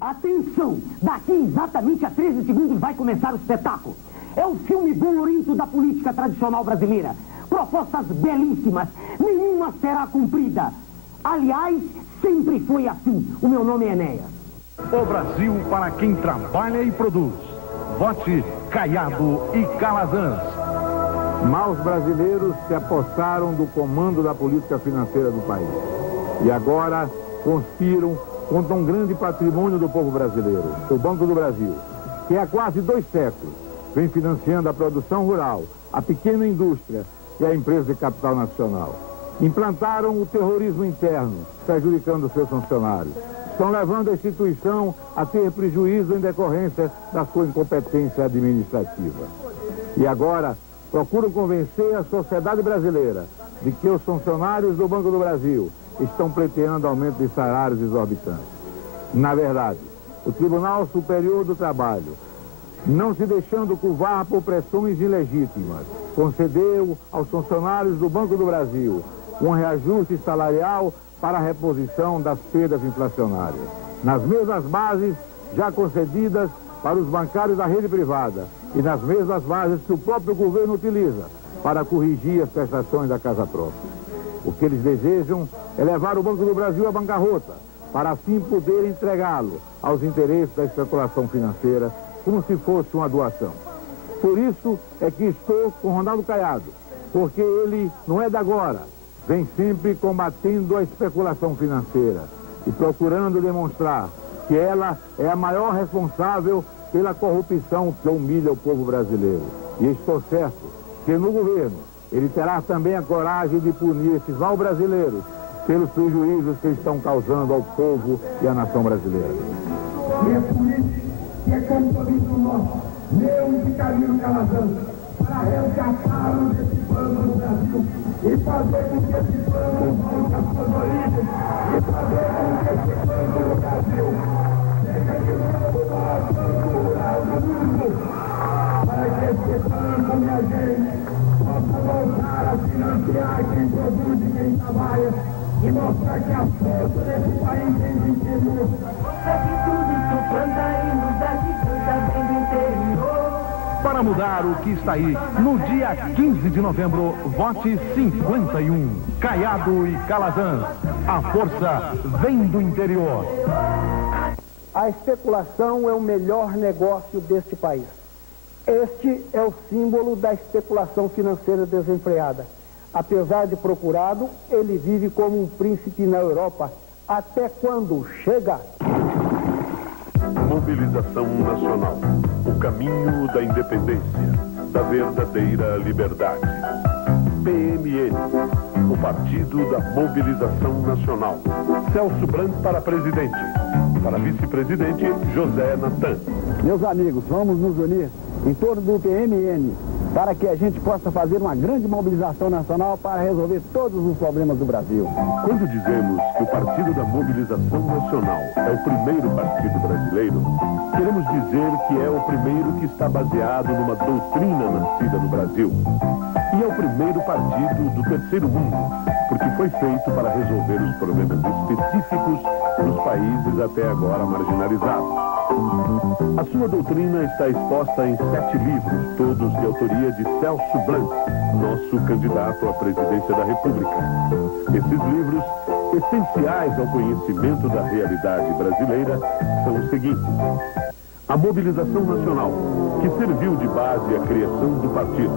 Atenção! Daqui exatamente a 13 segundos vai começar o espetáculo. É o filme bolorento da política tradicional brasileira. Propostas belíssimas, nenhuma será cumprida. Aliás, sempre foi assim. O meu nome é Enéas. O Brasil para quem trabalha e produz. Vote Caiado e Calazans. Maus brasileiros se apossaram do comando da política financeira do país. E agora conspiram contra um grande patrimônio do povo brasileiro, o Banco do Brasil, que há quase 2 séculos vem financiando a produção rural, a pequena indústria e a empresa de capital nacional. Implantaram o terrorismo interno, prejudicando seus funcionários. Estão levando a instituição a ter prejuízo em decorrência da sua incompetência administrativa. E agora procuram convencer a sociedade brasileira de que os funcionários do Banco do Brasil estão pleiteando aumento de salários exorbitantes. Na verdade, o Tribunal Superior do Trabalho, não se deixando curvar por pressões ilegítimas, concedeu aos funcionários do Banco do Brasil um reajuste salarial para a reposição das perdas inflacionárias, nas mesmas bases já concedidas para os bancários da rede privada e nas mesmas bases que o próprio governo utiliza para corrigir as prestações da casa própria. O que eles desejam é levar o Banco do Brasil à bancarrota, para assim poder entregá-lo aos interesses da especulação financeira, como se fosse uma doação. Por isso é que estou com Ronaldo Caiado, porque ele não é de agora, vem sempre combatendo a especulação financeira e procurando demonstrar que ela é a maior responsável pela corrupção que humilha o povo brasileiro. E estou certo que no governo ele terá também a coragem de punir esses maus brasileiros pelos prejuízos que estão causando ao povo e à nação brasileira. E é por isso que é compromisso nosso, meu e de Camilo Calazans, para resgatá-los desse plano no Brasil e fazer com que esse plano volte às suas origens e fazer com que esse plano no Brasil seja de novo o maior plano rural do mundo, para que esse plano, minha gente, possa voltar a financiar quem produz e quem trabalha e mostrar que a força desse país vem do interior. Para mudar o que está aí, no dia 15 de novembro, vote 51. Caiado e Calazans. A força vem do interior. A especulação é o melhor negócio deste país. Este é o símbolo da especulação financeira desenfreada. Apesar de procurado, ele vive como um príncipe na Europa. Até quando chega? Mobilização nacional. O caminho da independência, da verdadeira liberdade. PMN, o Partido da Mobilização Nacional. Celso Branco para presidente. Para vice-presidente, José Natan. Meus amigos, vamos nos unir em torno do PMN para que a gente possa fazer uma grande mobilização nacional para resolver todos os problemas do Brasil. Quando dizemos que o Partido da Mobilização Nacional é o primeiro partido brasileiro, queremos dizer que é o primeiro que está baseado numa doutrina nascida no Brasil. E é o primeiro partido do terceiro mundo, porque foi feito para resolver os problemas específicos dos países até agora marginalizados. A sua doutrina está exposta em 7 livros, todos de autoria de Celso Branco, nosso candidato à presidência da República. Esses livros, essenciais ao conhecimento da realidade brasileira, são os seguintes: A Mobilização Nacional, que serviu de base à criação do partido,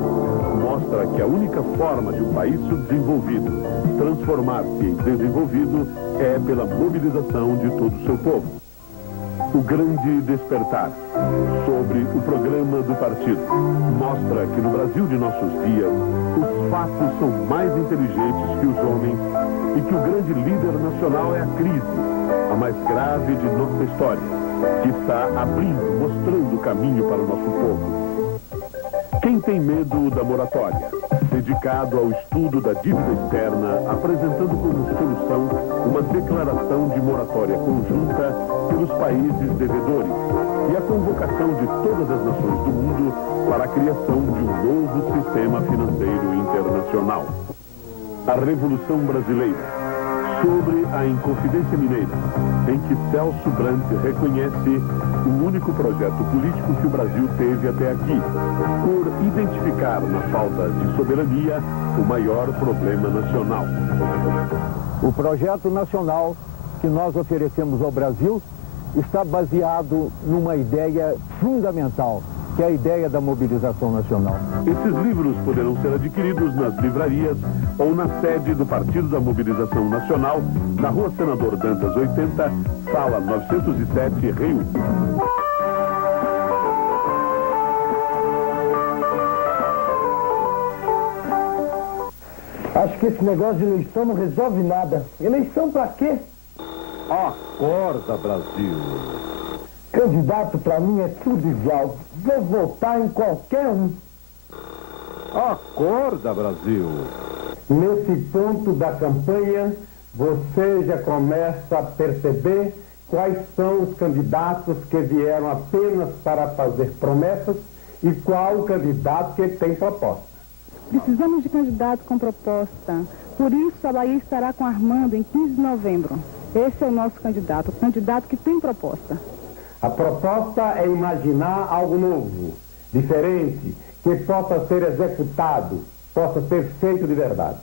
mostra que a única forma de um país subdesenvolvido transformar-se em desenvolvido é pela mobilização de todo o seu povo. O Grande Despertar, sobre o programa do partido, mostra que no Brasil de nossos dias, os fatos são mais inteligentes que os homens e que o grande líder nacional é a crise, a mais grave de nossa história, que está abrindo, mostrando o caminho para o nosso povo. Quem tem medo da moratória, dedicado ao estudo da dívida externa, apresentando como solução uma declaração de moratória conjunta pelos países devedores e a convocação de todas as nações do mundo para a criação de um novo sistema financeiro internacional. A Revolução Brasileira, sobre a Inconfidência Mineira, em que Celso Brandt reconhece o único projeto político que o Brasil teve até aqui, por identificar na falta de soberania o maior problema nacional. O projeto nacional que nós oferecemos ao Brasil está baseado numa ideia fundamental, que é a ideia da mobilização nacional. Esses livros poderão ser adquiridos nas livrarias ou na sede do Partido da Mobilização Nacional, na Rua Senador Dantas 80, sala 907, Rio. Acho que esse negócio de eleição não resolve nada. Eleição pra quê? Acorda, Brasil! Candidato pra mim é tudo igual. Vou votar em qualquer um. Acorda, Brasil! Nesse ponto da campanha, você já começa a perceber quais são os candidatos que vieram apenas para fazer promessas e qual o candidato que tem proposta. Precisamos de candidato com proposta. Por isso, a Bahia estará com Armando em 15 de novembro. Esse é o nosso candidato, o candidato que tem proposta. A proposta é imaginar algo novo, diferente, que possa ser executado, possa ser feito de verdade.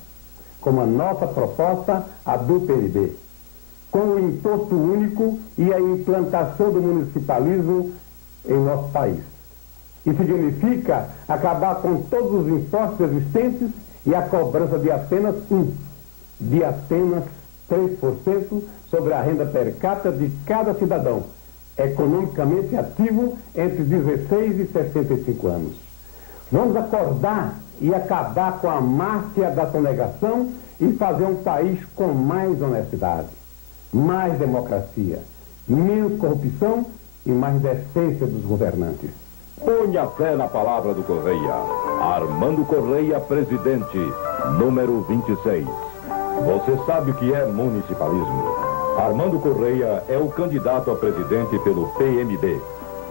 Como a nossa proposta, a do PNB. Com o imposto único e a implantação do municipalismo em nosso país. Isso significa acabar com todos os impostos existentes e a cobrança de apenas 3% sobre a renda per capita de cada cidadão, economicamente ativo entre 16 e 65 anos. Vamos acordar e acabar com a máfia da sonegação e fazer um país com mais honestidade, mais democracia, menos corrupção e mais decência dos governantes. Ponha fé na palavra do Correia. Armando Correia, presidente, número 26. Você sabe o que é municipalismo? Armando Correia é o candidato a presidente pelo PMB,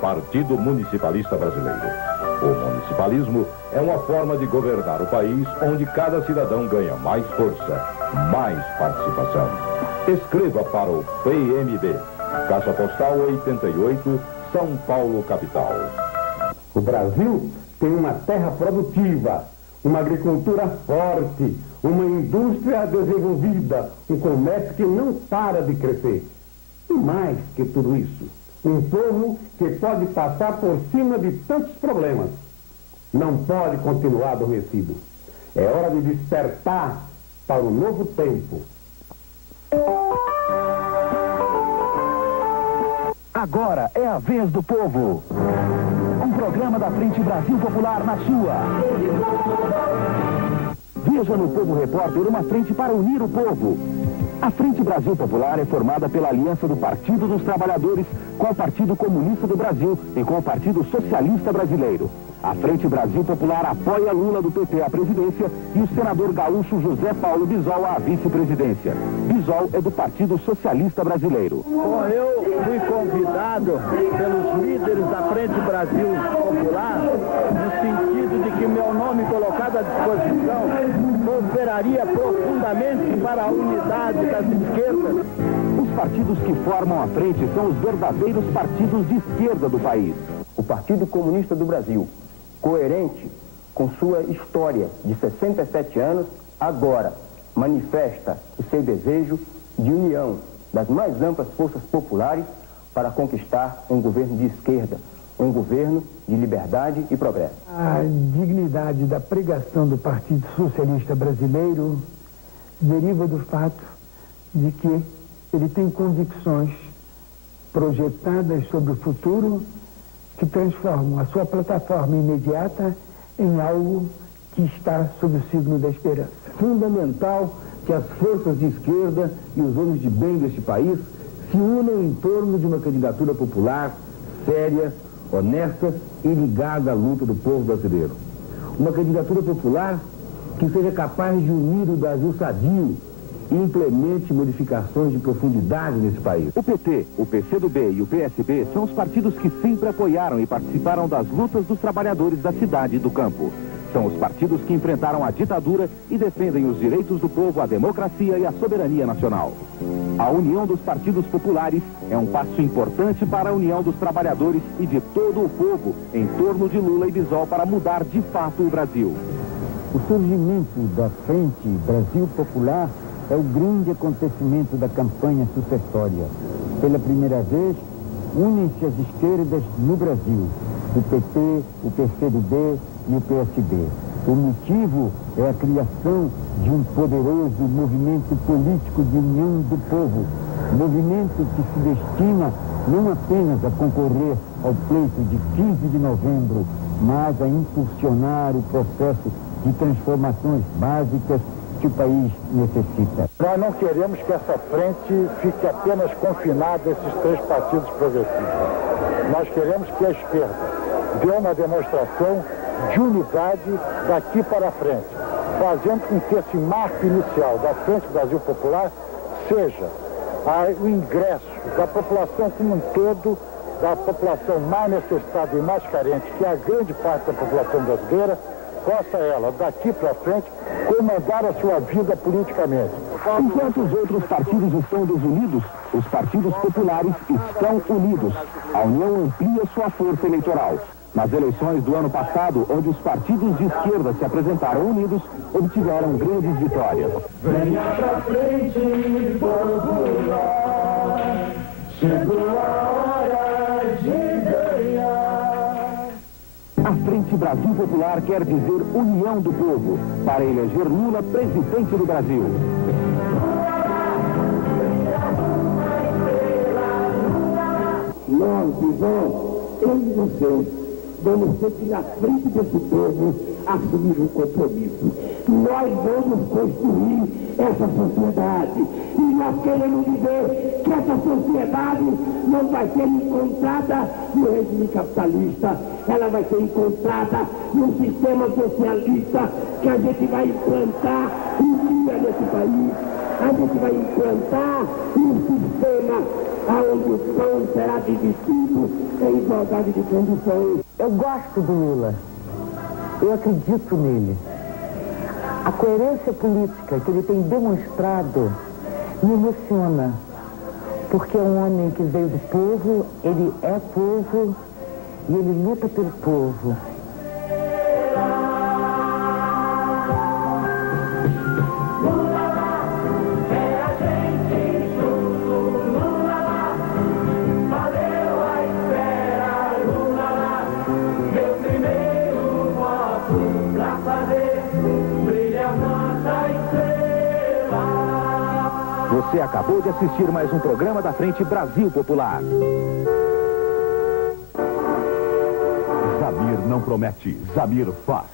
Partido Municipalista Brasileiro. O municipalismo é uma forma de governar o país onde cada cidadão ganha mais força, mais participação. Escreva para o PMB, Caixa Postal 88, São Paulo, capital. O Brasil tem uma terra produtiva, uma agricultura forte, uma indústria desenvolvida, um comércio que não para de crescer. E mais que tudo isso, um povo que pode passar por cima de tantos problemas. Não pode continuar adormecido. É hora de despertar para um novo tempo. Agora é a vez do povo. Um programa da Frente Brasil Popular na sua. Veja no Povo Repórter uma frente para unir o povo. A Frente Brasil Popular é formada pela aliança do Partido dos Trabalhadores com o Partido Comunista do Brasil e com o Partido Socialista Brasileiro. A Frente Brasil Popular apoia Lula do PT à presidência e o senador gaúcho José Paulo Bisol à vice-presidência. Bisol é do Partido Socialista Brasileiro. Bom, eu fui convidado pelos líderes da Frente Brasil Popular no sentido de que meu nome colocado à disposição cooperaria profundamente para a unidade das esquerdas. Os partidos que formam a frente são os verdadeiros partidos de esquerda do país. O Partido Comunista do Brasil, coerente com sua história de 67 anos, agora manifesta o seu desejo de união das mais amplas forças populares para conquistar um governo de esquerda, um governo de liberdade e progresso. A dignidade da pregação do Partido Socialista Brasileiro deriva do fato de que ele tem convicções projetadas sobre o futuro que transformam a sua plataforma imediata em algo que está sob o signo da esperança. Fundamental que as forças de esquerda e os homens de bem deste país se unam em torno de uma candidatura popular, séria, honesta e ligada à luta do povo brasileiro. Uma candidatura popular que seja capaz de unir o Brasil sadio e implemente modificações de profundidade nesse país. O PT, o PCdoB e o PSB são os partidos que sempre apoiaram e participaram das lutas dos trabalhadores da cidade e do campo. São os partidos que enfrentaram a ditadura e defendem os direitos do povo, a democracia e a soberania nacional. A união dos partidos populares é um passo importante para a união dos trabalhadores e de todo o povo em torno de Lula e Bisol para mudar de fato o Brasil. O surgimento da Frente Brasil Popular é o grande acontecimento da campanha sucessória. Pela primeira vez, unem-se as esquerdas no Brasil, o PT, o PCdoB e o PSB. O motivo é a criação de um poderoso movimento político de união do povo, movimento que se destina não apenas a concorrer ao pleito de 15 de novembro, mas a impulsionar o processo de transformações básicas que o país necessita. Nós não queremos que essa frente fique apenas confinada a esses 3 partidos progressistas. Nós queremos que a esquerda dê uma demonstração de unidade daqui para frente, fazendo com que esse marco inicial da Frente Brasil Popular seja o ingresso da população como um todo, da população mais necessitada e mais carente, que é a grande parte da população brasileira, possa ela, daqui para frente, comandar a sua vida politicamente. Enquanto os outros partidos estão desunidos, os partidos populares estão unidos. A união amplia sua força eleitoral. Nas eleições do ano passado, onde os partidos de esquerda se apresentaram unidos, obtiveram grandes vitórias. Venha pra frente, popular, chegou a hora de ganhar. A Frente Brasil Popular quer dizer união do povo, para eleger Lula presidente do Brasil. Nós, Bisol, eu e você, vamos ter que, na frente desse povo, assumir um compromisso. Nós vamos construir essa sociedade. E nós queremos dizer que essa sociedade não vai ser encontrada no regime capitalista. Ela vai ser encontrada num sistema socialista que a gente vai implantar um dia nesse país. A gente vai implantar um sistema onde o pão será dividido em igualdade de condições. Eu gosto do Lula. Eu acredito nele. A coerência política que ele tem demonstrado me emociona. Porque é um homem que veio do povo, ele é povo e ele luta pelo povo. Você acabou de assistir mais um programa da Frente Brasil Popular. Zamir não promete, Zamir faz.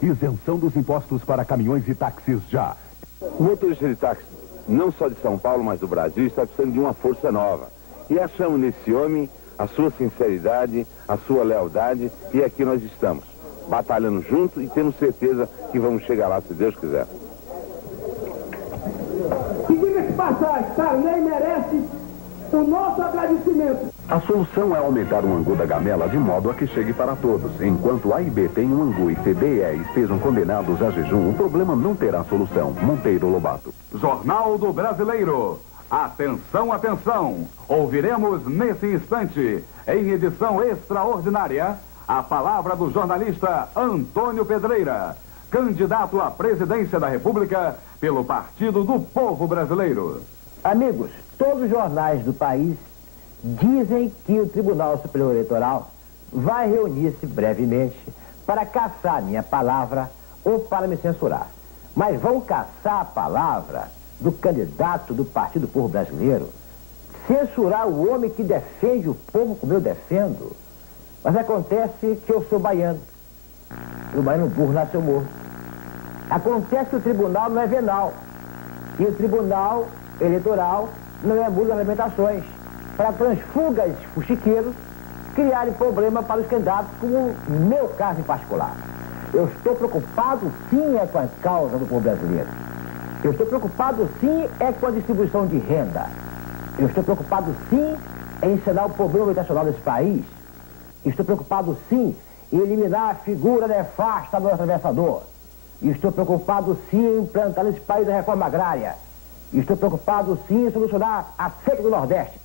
Isenção dos impostos para caminhões e táxis já. O motorista de táxi, não só de São Paulo, mas do Brasil, está precisando de uma força nova. E achamos nesse homem a sua sinceridade, a sua lealdade, e aqui nós estamos, batalhando junto e temos certeza que vamos chegar lá, se Deus quiser. A lei merece o nosso agradecimento. A solução é aumentar o angu da gamela de modo a que chegue para todos. Enquanto A e B têm um angu e C, D e E estejam condenados a jejum, o problema não terá solução. Monteiro Lobato. Jornal do Brasileiro. Atenção, atenção. Ouviremos nesse instante, em edição extraordinária, a palavra do jornalista Antônio Pedreira, candidato à presidência da República pelo Partido do Povo Brasileiro. Amigos, todos os jornais do país dizem que o Tribunal Superior Eleitoral vai reunir-se brevemente para caçar minha palavra ou para me censurar. Mas vão caçar a palavra do candidato do Partido do Povo Brasileiro, censurar o homem que defende o povo como eu defendo. Mas acontece que eu sou baiano. E o baiano burro nasceu morto. Acontece que o tribunal não é venal. E o Tribunal Eleitoral não é muro de lamentações para transfugas fuxiqueiros criarem problema para os candidatos, como no meu caso em particular. Eu estou preocupado, sim, com a causa do povo brasileiro. Eu estou preocupado, sim, com a distribuição de renda. Eu estou preocupado, sim, em ensinar o problema habitacional desse país. Eu estou preocupado, sim, em eliminar a figura nefasta do atravessador. Estou preocupado, sim, em implantar nesse país a reforma agrária. Estou preocupado, sim, em solucionar a seca do Nordeste.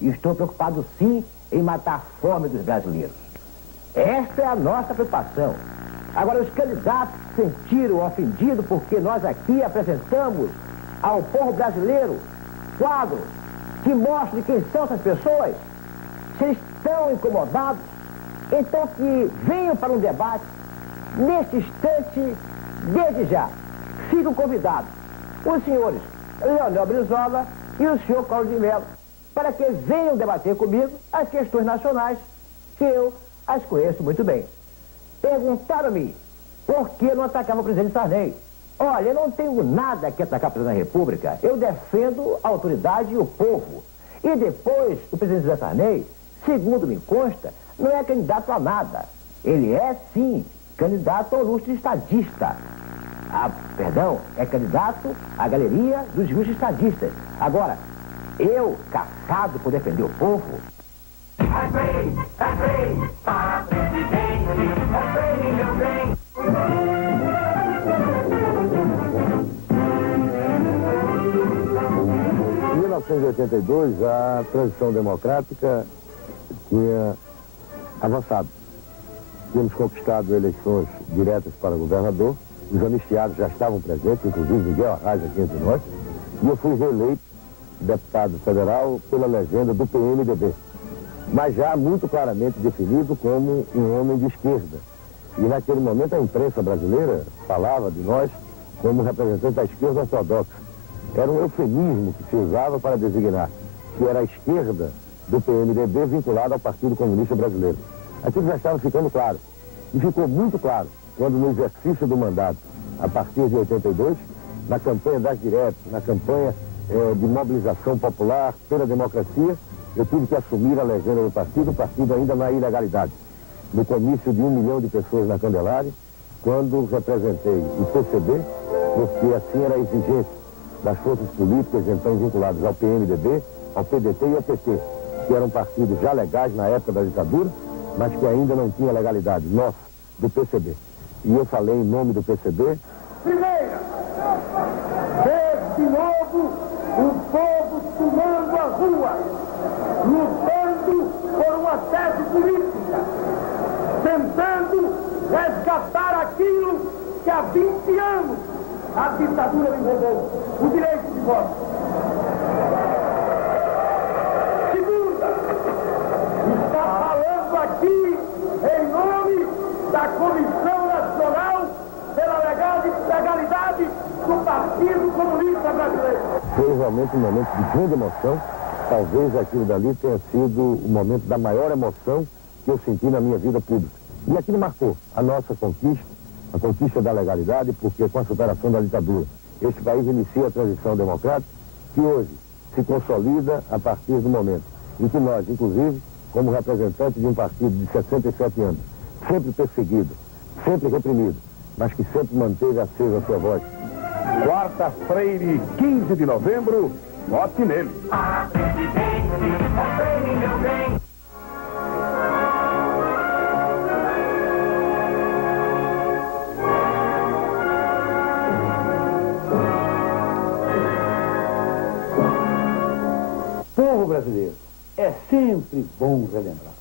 Estou preocupado, sim, em matar a fome dos brasileiros. Esta é a nossa preocupação. Agora, os candidatos se sentiram ofendidos porque nós aqui apresentamos ao povo brasileiro quadros que mostram quem são essas pessoas. Se eles estão incomodados, então que venham para um debate neste instante, desde já. Ficam convidados os senhores Leonel Brizola e o senhor Collor de Mello, para que venham debater comigo as questões nacionais, que eu as conheço muito bem. Perguntaram-me por que não atacava o presidente Sarney. Olha, eu não tenho nada que atacar o presidente da República. Eu defendo a autoridade e o povo. E depois, o presidente José Sarney, segundo me consta, não é candidato a nada. Ele é, sim, candidato ao lustre estadista. É candidato à galeria dos ilustres estadistas. Agora, eu, caçado por defender o povo... para presidente, meu bem. Em 1982, a transição democrática tinha avançado. Tínhamos conquistado eleições diretas para governador, os anistiados já estavam presentes, inclusive Miguel Arraes aqui entre nós, e eu fui reeleito deputado federal pela legenda do PMDB, mas já muito claramente definido como um homem de esquerda. E naquele momento a imprensa brasileira falava de nós como representantes da esquerda ortodoxa. Era um eufemismo que se usava para designar que era a esquerda do PMDB vinculada ao Partido Comunista Brasileiro. Aquilo já estava ficando claro. E ficou muito claro quando, no exercício do mandato, a partir de 82, na campanha das diretas, na campanha de mobilização popular pela democracia, eu tive que assumir a legenda do partido, o partido ainda na ilegalidade. No comício de 1 milhão de pessoas na Candelária, quando representei o PCB, porque assim era a exigência das forças políticas então vinculadas ao PMDB, ao PDT e ao PT, que eram partidos já legais na época da ditadura, mas que ainda não tinha legalidade, nossa, do PCB. E eu falei em nome do PCB. Primeira, ver de novo o povo tomando a rua, lutando por uma tese política, tentando resgatar aquilo que há 20 anos a ditadura lhe roubou, o direito de voto. Segunda, está falando aqui em nome da Comissão Nacional pela Legalidade do Partido Comunista Brasileiro. Foi realmente um momento de grande emoção. Talvez aquilo dali tenha sido o momento da maior emoção que eu senti na minha vida pública. E aquilo marcou a nossa conquista, a conquista da legalidade, porque com a superação da ditadura, este país inicia a transição democrática, que hoje se consolida a partir do momento em que nós, inclusive, como representantes de um partido de 67 anos, sempre perseguido, sempre reprimido, mas que sempre manteve acesa a sua voz. Quarta-feira, 15 de novembro, vote nele. Para presidente, meu bem. Povo brasileiro, é sempre bom relembrar.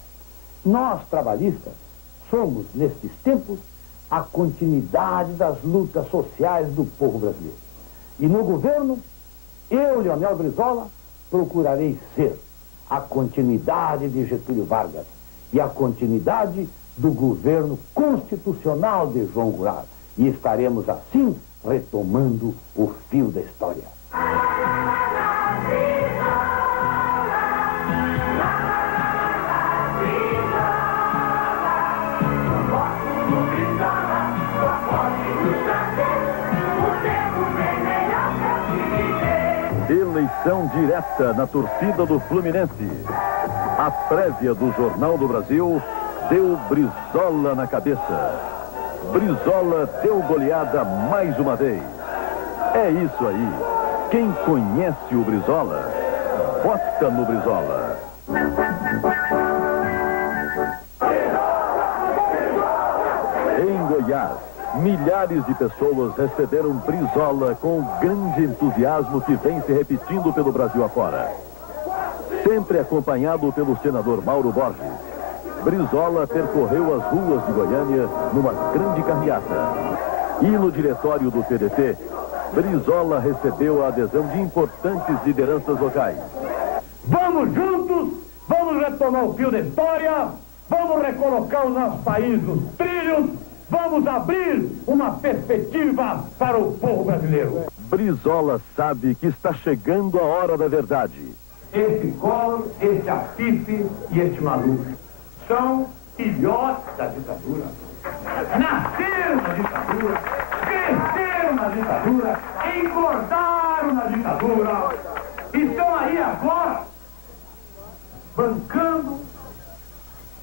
Nós, trabalhistas, somos, nestes tempos, a continuidade das lutas sociais do povo brasileiro. E no governo, eu, Leonel Brizola, procurarei ser a continuidade de Getúlio Vargas e a continuidade do governo constitucional de João Goulart. E estaremos, assim, retomando o fio da história. Eleição direta na torcida do Fluminense. A prévia do Jornal do Brasil deu Brizola na cabeça. Brizola deu goleada mais uma vez. É isso aí. Quem conhece o Brizola, vota no Brizola. milhares de pessoas receberam Brizola com o grande entusiasmo que vem se repetindo pelo Brasil afora. Sempre acompanhado pelo senador Mauro Borges, Brizola percorreu as ruas de Goiânia numa grande carreata. E no diretório do PDT, Brizola recebeu a adesão de importantes lideranças locais. Vamos juntos, vamos retomar o fio da história, vamos recolocar o nosso país nos trilhos, vamos abrir uma perspectiva para o povo brasileiro. Brizola sabe que está chegando a hora da verdade. Esse Collor, esse Afife e esse Maluf são filhotes da ditadura. Nasceram na ditadura, cresceram na ditadura, engordaram na ditadura. Estão aí agora, bancando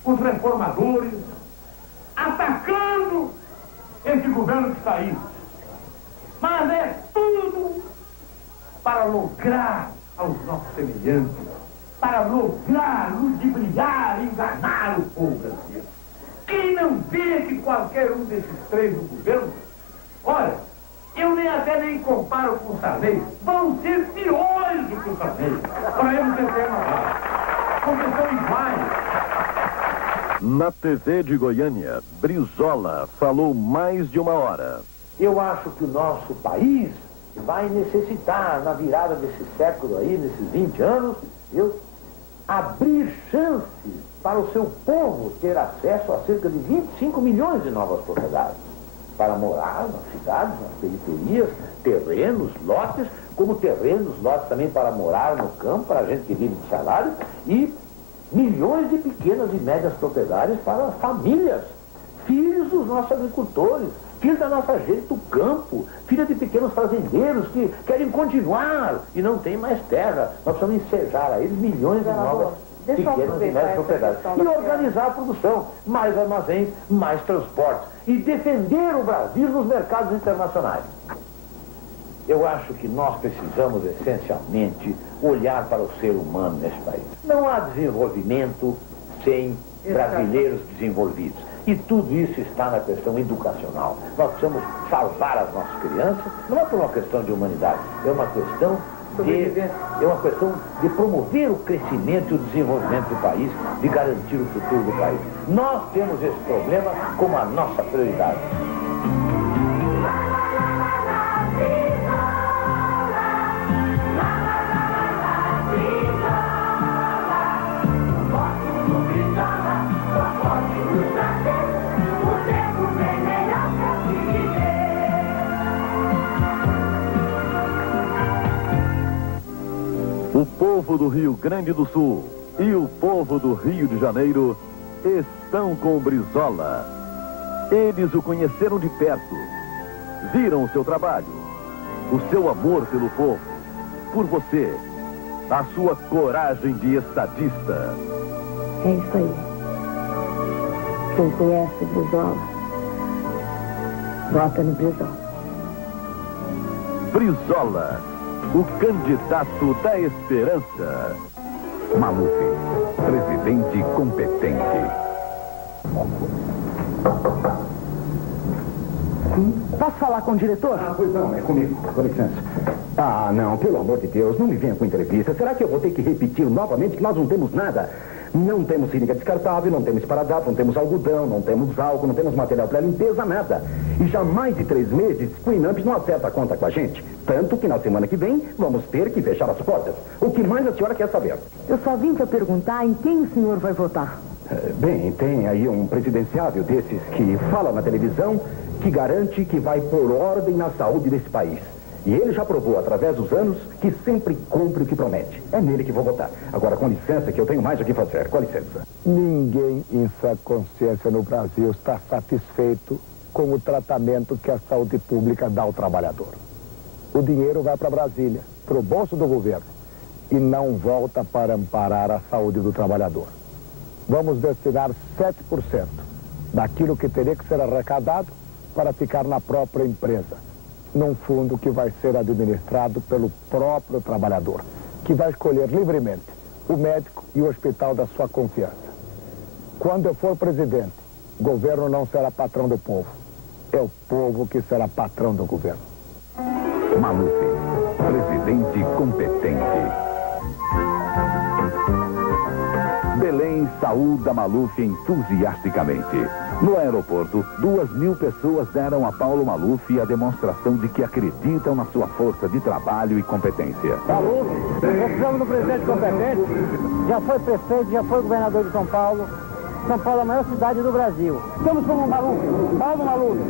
os reformadores, atacando esse governo que está aí. Mas é tudo para lograr aos nossos semelhantes, para lograr ludibriar, enganar o povo brasileiro. Quem não vê que qualquer um desses três do governo, olha, eu nem comparo com o Sarney, vão ser piores do que o Sarney, para eu não ter tema lá, porque são iguais. Na TV de Goiânia, Brizola falou mais de uma hora. Eu acho que o nosso país vai necessitar, na virada desse século aí, nesses 20 anos, abrir chances para o seu povo ter acesso a cerca de 25 milhões de novas propriedades, para morar nas cidades, nas periferias, terrenos, lotes, como terrenos, lotes também para morar no campo, para a gente que vive de salário, e milhões de pequenas e médias propriedades para as famílias, filhos dos nossos agricultores, filhos da nossa gente do campo, filhos de pequenos fazendeiros que querem continuar e não têm mais terra. Nós precisamos ensejar a eles milhões de novas pequenas e médias propriedades. E organizar a produção, mais armazéns, mais transportes. E defender o Brasil nos mercados internacionais. Eu acho que nós precisamos, essencialmente, olhar para o ser humano nesse país. Não há desenvolvimento sem brasileiros desenvolvidos. E tudo isso está na questão educacional. Nós precisamos salvar as nossas crianças, não é por uma questão de humanidade, é uma questão de promover o crescimento e o desenvolvimento do país, de garantir o futuro do país. Nós temos esse problema como a nossa prioridade. O povo do Rio Grande do Sul e o povo do Rio de Janeiro estão com Brizola. Eles o conheceram de perto, viram o seu trabalho, o seu amor pelo povo, por você, a sua coragem de estadista. É isso aí. Quem conhece Brizola, vota no Brizola. Brizola, o candidato da esperança. Maluf, presidente competente. Posso falar com o diretor? Pois não, é comigo. Com licença. Não, pelo amor de Deus, não me venha com entrevista. Será que eu vou ter que repetir novamente que nós não temos nada? Não temos seringa descartável, não temos esparadrapo, não temos algodão, não temos álcool, não temos material para limpeza, nada. E já há mais de 3 meses, o INAMP não acerta a conta com a gente. Tanto que na semana que vem, vamos ter que fechar as portas. O que mais a senhora quer saber? Eu só vim para perguntar em quem o senhor vai votar. Bem, tem aí um presidenciável desses que fala na televisão, que garante que vai pôr ordem na saúde desse país. E ele já provou, através dos anos, que sempre cumpre o que promete. É nele que vou votar. Agora, com licença, que eu tenho mais o que fazer. Com licença. Ninguém em sua consciência no Brasil está satisfeito com o tratamento que a saúde pública dá ao trabalhador. O dinheiro vai para Brasília, para o bolso do governo, e não volta para amparar a saúde do trabalhador. Vamos destinar 7% daquilo que teria que ser arrecadado para ficar na própria empresa, num fundo que vai ser administrado pelo próprio trabalhador, que vai escolher livremente o médico e o hospital da sua confiança. Quando eu for presidente, o governo não será patrão do povo. é o povo que será patrão do governo. Maluf, presidente competente. Belém saúda Maluf entusiasticamente. No aeroporto, 2.000 pessoas deram a Paulo Maluf a demonstração de que acreditam na sua força de trabalho e competência. Maluf, precisamos do presidente competente. Já foi prefeito, já foi governador de São Paulo. São Paulo é a maior cidade do Brasil. Estamos como um Maluf, Paulo Maluf.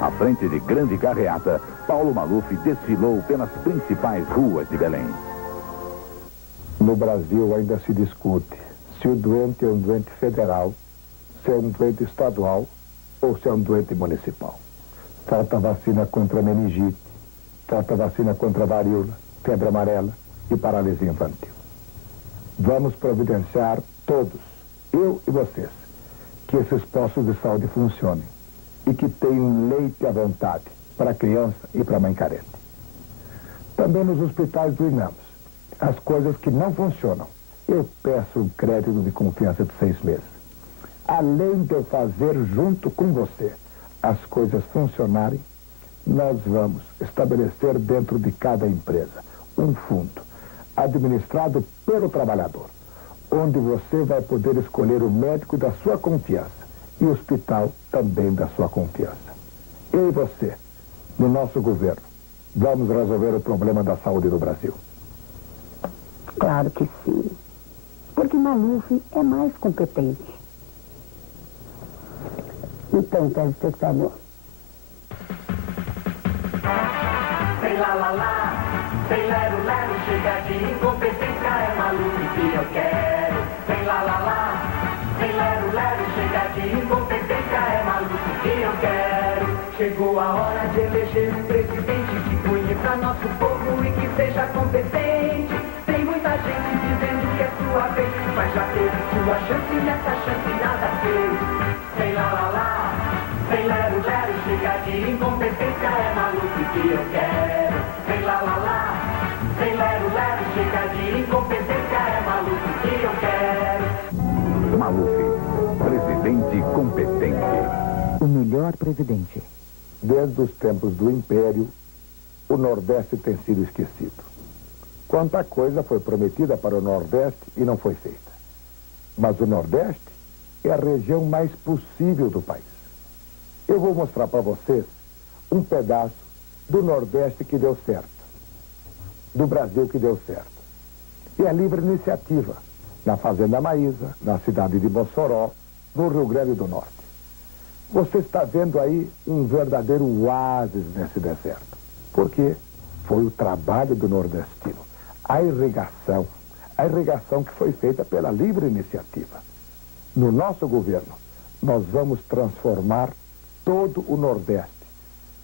À frente de grande carreata, Paulo Maluf desfilou pelas principais ruas de Belém. No Brasil ainda se discute se o doente é um doente federal, se é um doente estadual ou se é um doente municipal. Falta vacina contra meningite, falta vacina contra varíola, febre amarela e paralisia infantil. Vamos providenciar todos, eu e vocês, que esses postos de saúde funcionem e que tenham leite à vontade para a criança e para a mãe carente. Também nos hospitais doinamos as coisas que não funcionam. Eu peço um crédito de confiança de 6 meses. Além de eu fazer junto com você as coisas funcionarem, nós vamos estabelecer dentro de cada empresa um fundo administrado pelo trabalhador, onde você vai poder escolher o médico da sua confiança e o hospital também da sua confiança. Eu e você, no nosso governo, vamos resolver o problema da saúde do Brasil. Claro que sim. Porque Maluf é mais competente. Então, telespectador. Sei lá, lá, lá, sei lero, lero, chega de incompetência, é Maluf que eu quero. Sei lá, lá, lá, sei lero, lero, chega de incompetência, é Maluf que eu quero. Chegou a hora de eleger um presidente que conheça nosso povo e que seja competente. Tem muita gente dizendo que é sua vez, mas já teve sua chance e nessa chance nada fez. Sei lá, lá, lá, sei lero, lero, chega de incompetência, é Maluf que eu quero. Sei lá, lá, lá, sei lero, lero, chega de incompetência, é Maluf que eu quero. Maluf, presidente competente. O melhor presidente. Desde os tempos do Império, o Nordeste tem sido esquecido. Quanta coisa foi prometida para o Nordeste e não foi feita. Mas o Nordeste é a região mais possível do país. Eu vou mostrar para vocês um pedaço do Nordeste que deu certo, do Brasil que deu certo. E é livre iniciativa, na Fazenda Maísa, na cidade de Mossoró, no Rio Grande do Norte. Você está vendo aí um verdadeiro oásis nesse deserto. Porque foi o trabalho do nordestino. A irrigação que foi feita pela livre iniciativa. No nosso governo, nós vamos transformar todo o Nordeste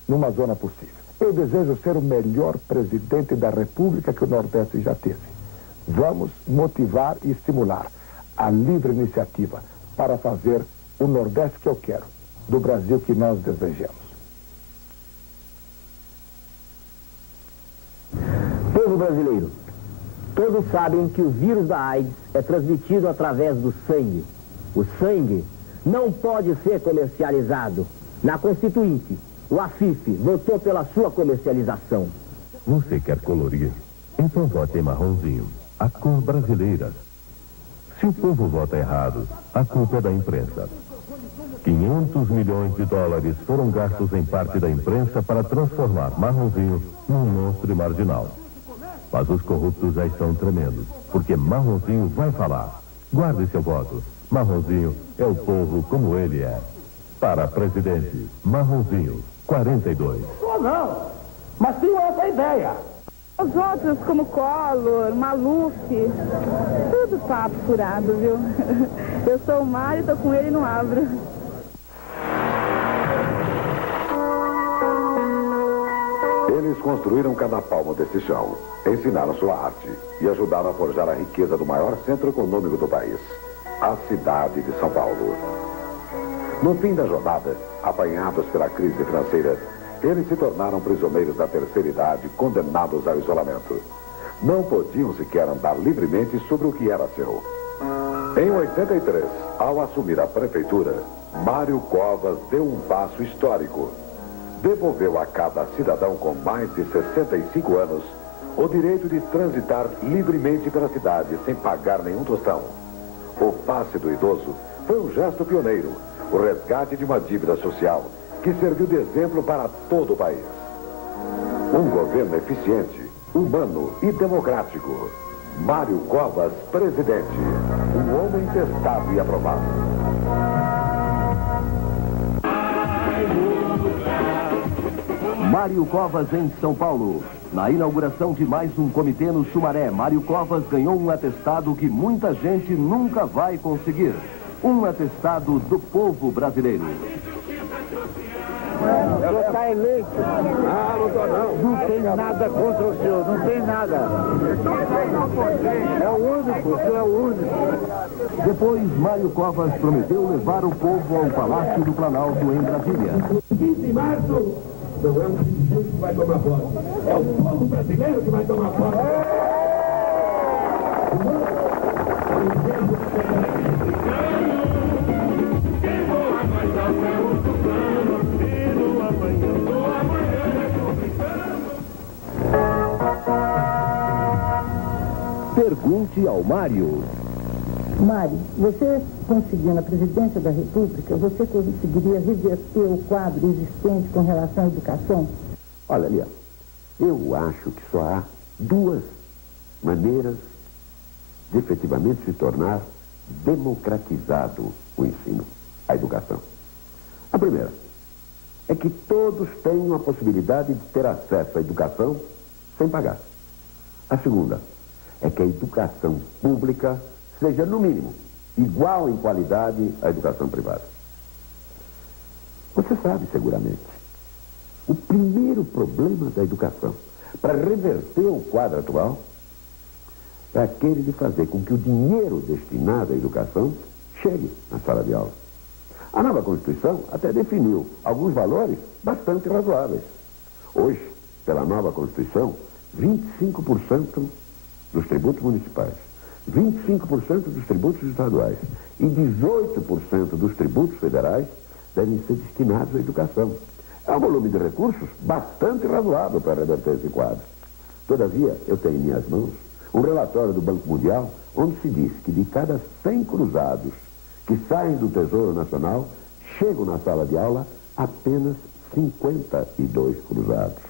numa zona possível. Eu desejo ser o melhor presidente da República que o Nordeste já teve. Vamos motivar e estimular a livre iniciativa para fazer o Nordeste que eu quero, do Brasil que nós desejamos. Povo brasileiro, todos sabem que o vírus da AIDS é transmitido através do sangue. O sangue não pode ser comercializado. Na Constituinte, o AFIF votou pela sua comercialização. Você quer colorir? Então vote em marronzinho, a cor brasileira. Se o povo vota errado, a culpa é da imprensa. 500 milhões de dólares foram gastos em parte da imprensa para transformar marronzinho num monstro e marginal. Mas os corruptos já estão tremendo, porque marronzinho vai falar. Guarde seu voto. Marronzinho é o povo como ele é. Para presidente, Marronzinho, 42. Não, mas tenho essa ideia. Os outros, como Collor, Maluf, tudo papo furado, viu? Eu sou o Mário e tô com ele e não abro. Eles construíram cada palmo desse chão, ensinaram sua arte e ajudaram a forjar a riqueza do maior centro econômico do país, a cidade de São Paulo. No fim da jornada, apanhados pela crise financeira, eles se tornaram prisioneiros da terceira idade, condenados ao isolamento. Não podiam sequer andar livremente sobre o que era seu. Em 83, ao assumir a prefeitura, Mário Covas deu um passo histórico. Devolveu a cada cidadão com mais de 65 anos o direito de transitar livremente pela cidade sem pagar nenhum tostão. O passe do idoso foi um gesto pioneiro, o resgate de uma dívida social que serviu de exemplo para todo o país. Um governo eficiente, humano e democrático. Mário Covas, presidente. Um homem testado e aprovado. Mário Covas em São Paulo. Na inauguração de mais um comitê no Sumaré, Mário Covas ganhou um atestado que muita gente nunca vai conseguir. Um atestado do povo brasileiro. O senhor está eleito. Ah, não estou não. Não tem nada contra o senhor, não tem nada. É o único, o senhor é o único. Depois, Mário Covas prometeu levar o povo ao Palácio do Planalto em Brasília. 15 de março, não é um dirigente que vai tomar posse. É o povo brasileiro que vai tomar posse. Pergunte ao Mário. Mário, você conseguindo a presidência da República, você conseguiria reverter o quadro existente com relação à educação? Olha, Lia, eu acho que só há duas maneiras de efetivamente se tornar democratizado o ensino, a educação. A primeira é que todos tenham a possibilidade de ter acesso à educação sem pagar. A segunda é que a educação pública seja, no mínimo, igual em qualidade à educação privada. Você sabe, seguramente, o primeiro problema da educação para reverter o quadro atual é aquele de fazer com que o dinheiro destinado à educação chegue na sala de aula. A nova Constituição até definiu alguns valores bastante razoáveis. Hoje, pela nova Constituição, 25% dos tributos municipais, 25% dos tributos estaduais e 18% dos tributos federais devem ser destinados à educação. É um volume de recursos bastante razoável para reverter esse quadro. Todavia, eu tenho em minhas mãos um relatório do Banco Mundial onde se diz que de cada 100 cruzados que saem do Tesouro Nacional, chegam na sala de aula apenas 52 cruzados.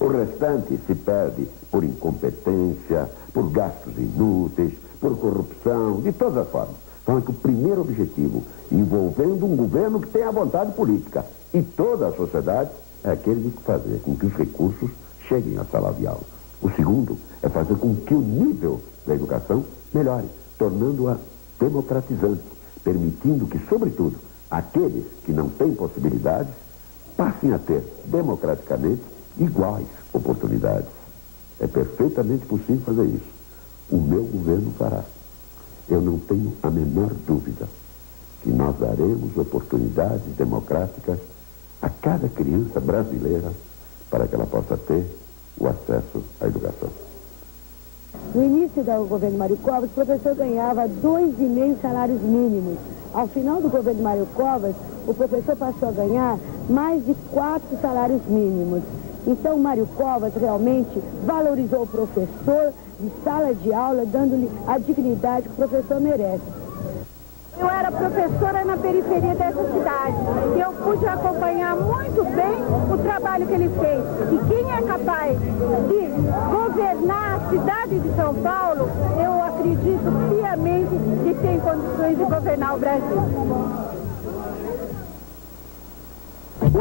O restante se perde por incompetência, por gastos inúteis, por corrupção, de todas as formas. Então é que o primeiro objetivo, envolvendo um governo que tem a vontade política e toda a sociedade, é aquele de fazer com que os recursos cheguem à sala de aula. O segundo é fazer com que o nível da educação melhore, tornando-a democratizante, permitindo que, sobretudo, aqueles que não têm possibilidades passem a ter, democraticamente, iguais oportunidades. É perfeitamente possível fazer isso. O meu governo fará. Eu não tenho a menor dúvida que nós daremos oportunidades democráticas a cada criança brasileira para que ela possa ter o acesso à educação. No início do governo Mário Covas, o professor ganhava 2,5 salários mínimos. Ao final do governo Mário Covas, o professor passou a ganhar mais de 4 salários mínimos. Então, Mário Covas realmente valorizou o professor de sala de aula, dando-lhe a dignidade que o professor merece. Eu era professora na periferia dessa cidade e eu pude acompanhar muito bem o trabalho que ele fez. E quem é capaz de governar a cidade de São Paulo, eu acredito piamente que tem condições de governar o Brasil.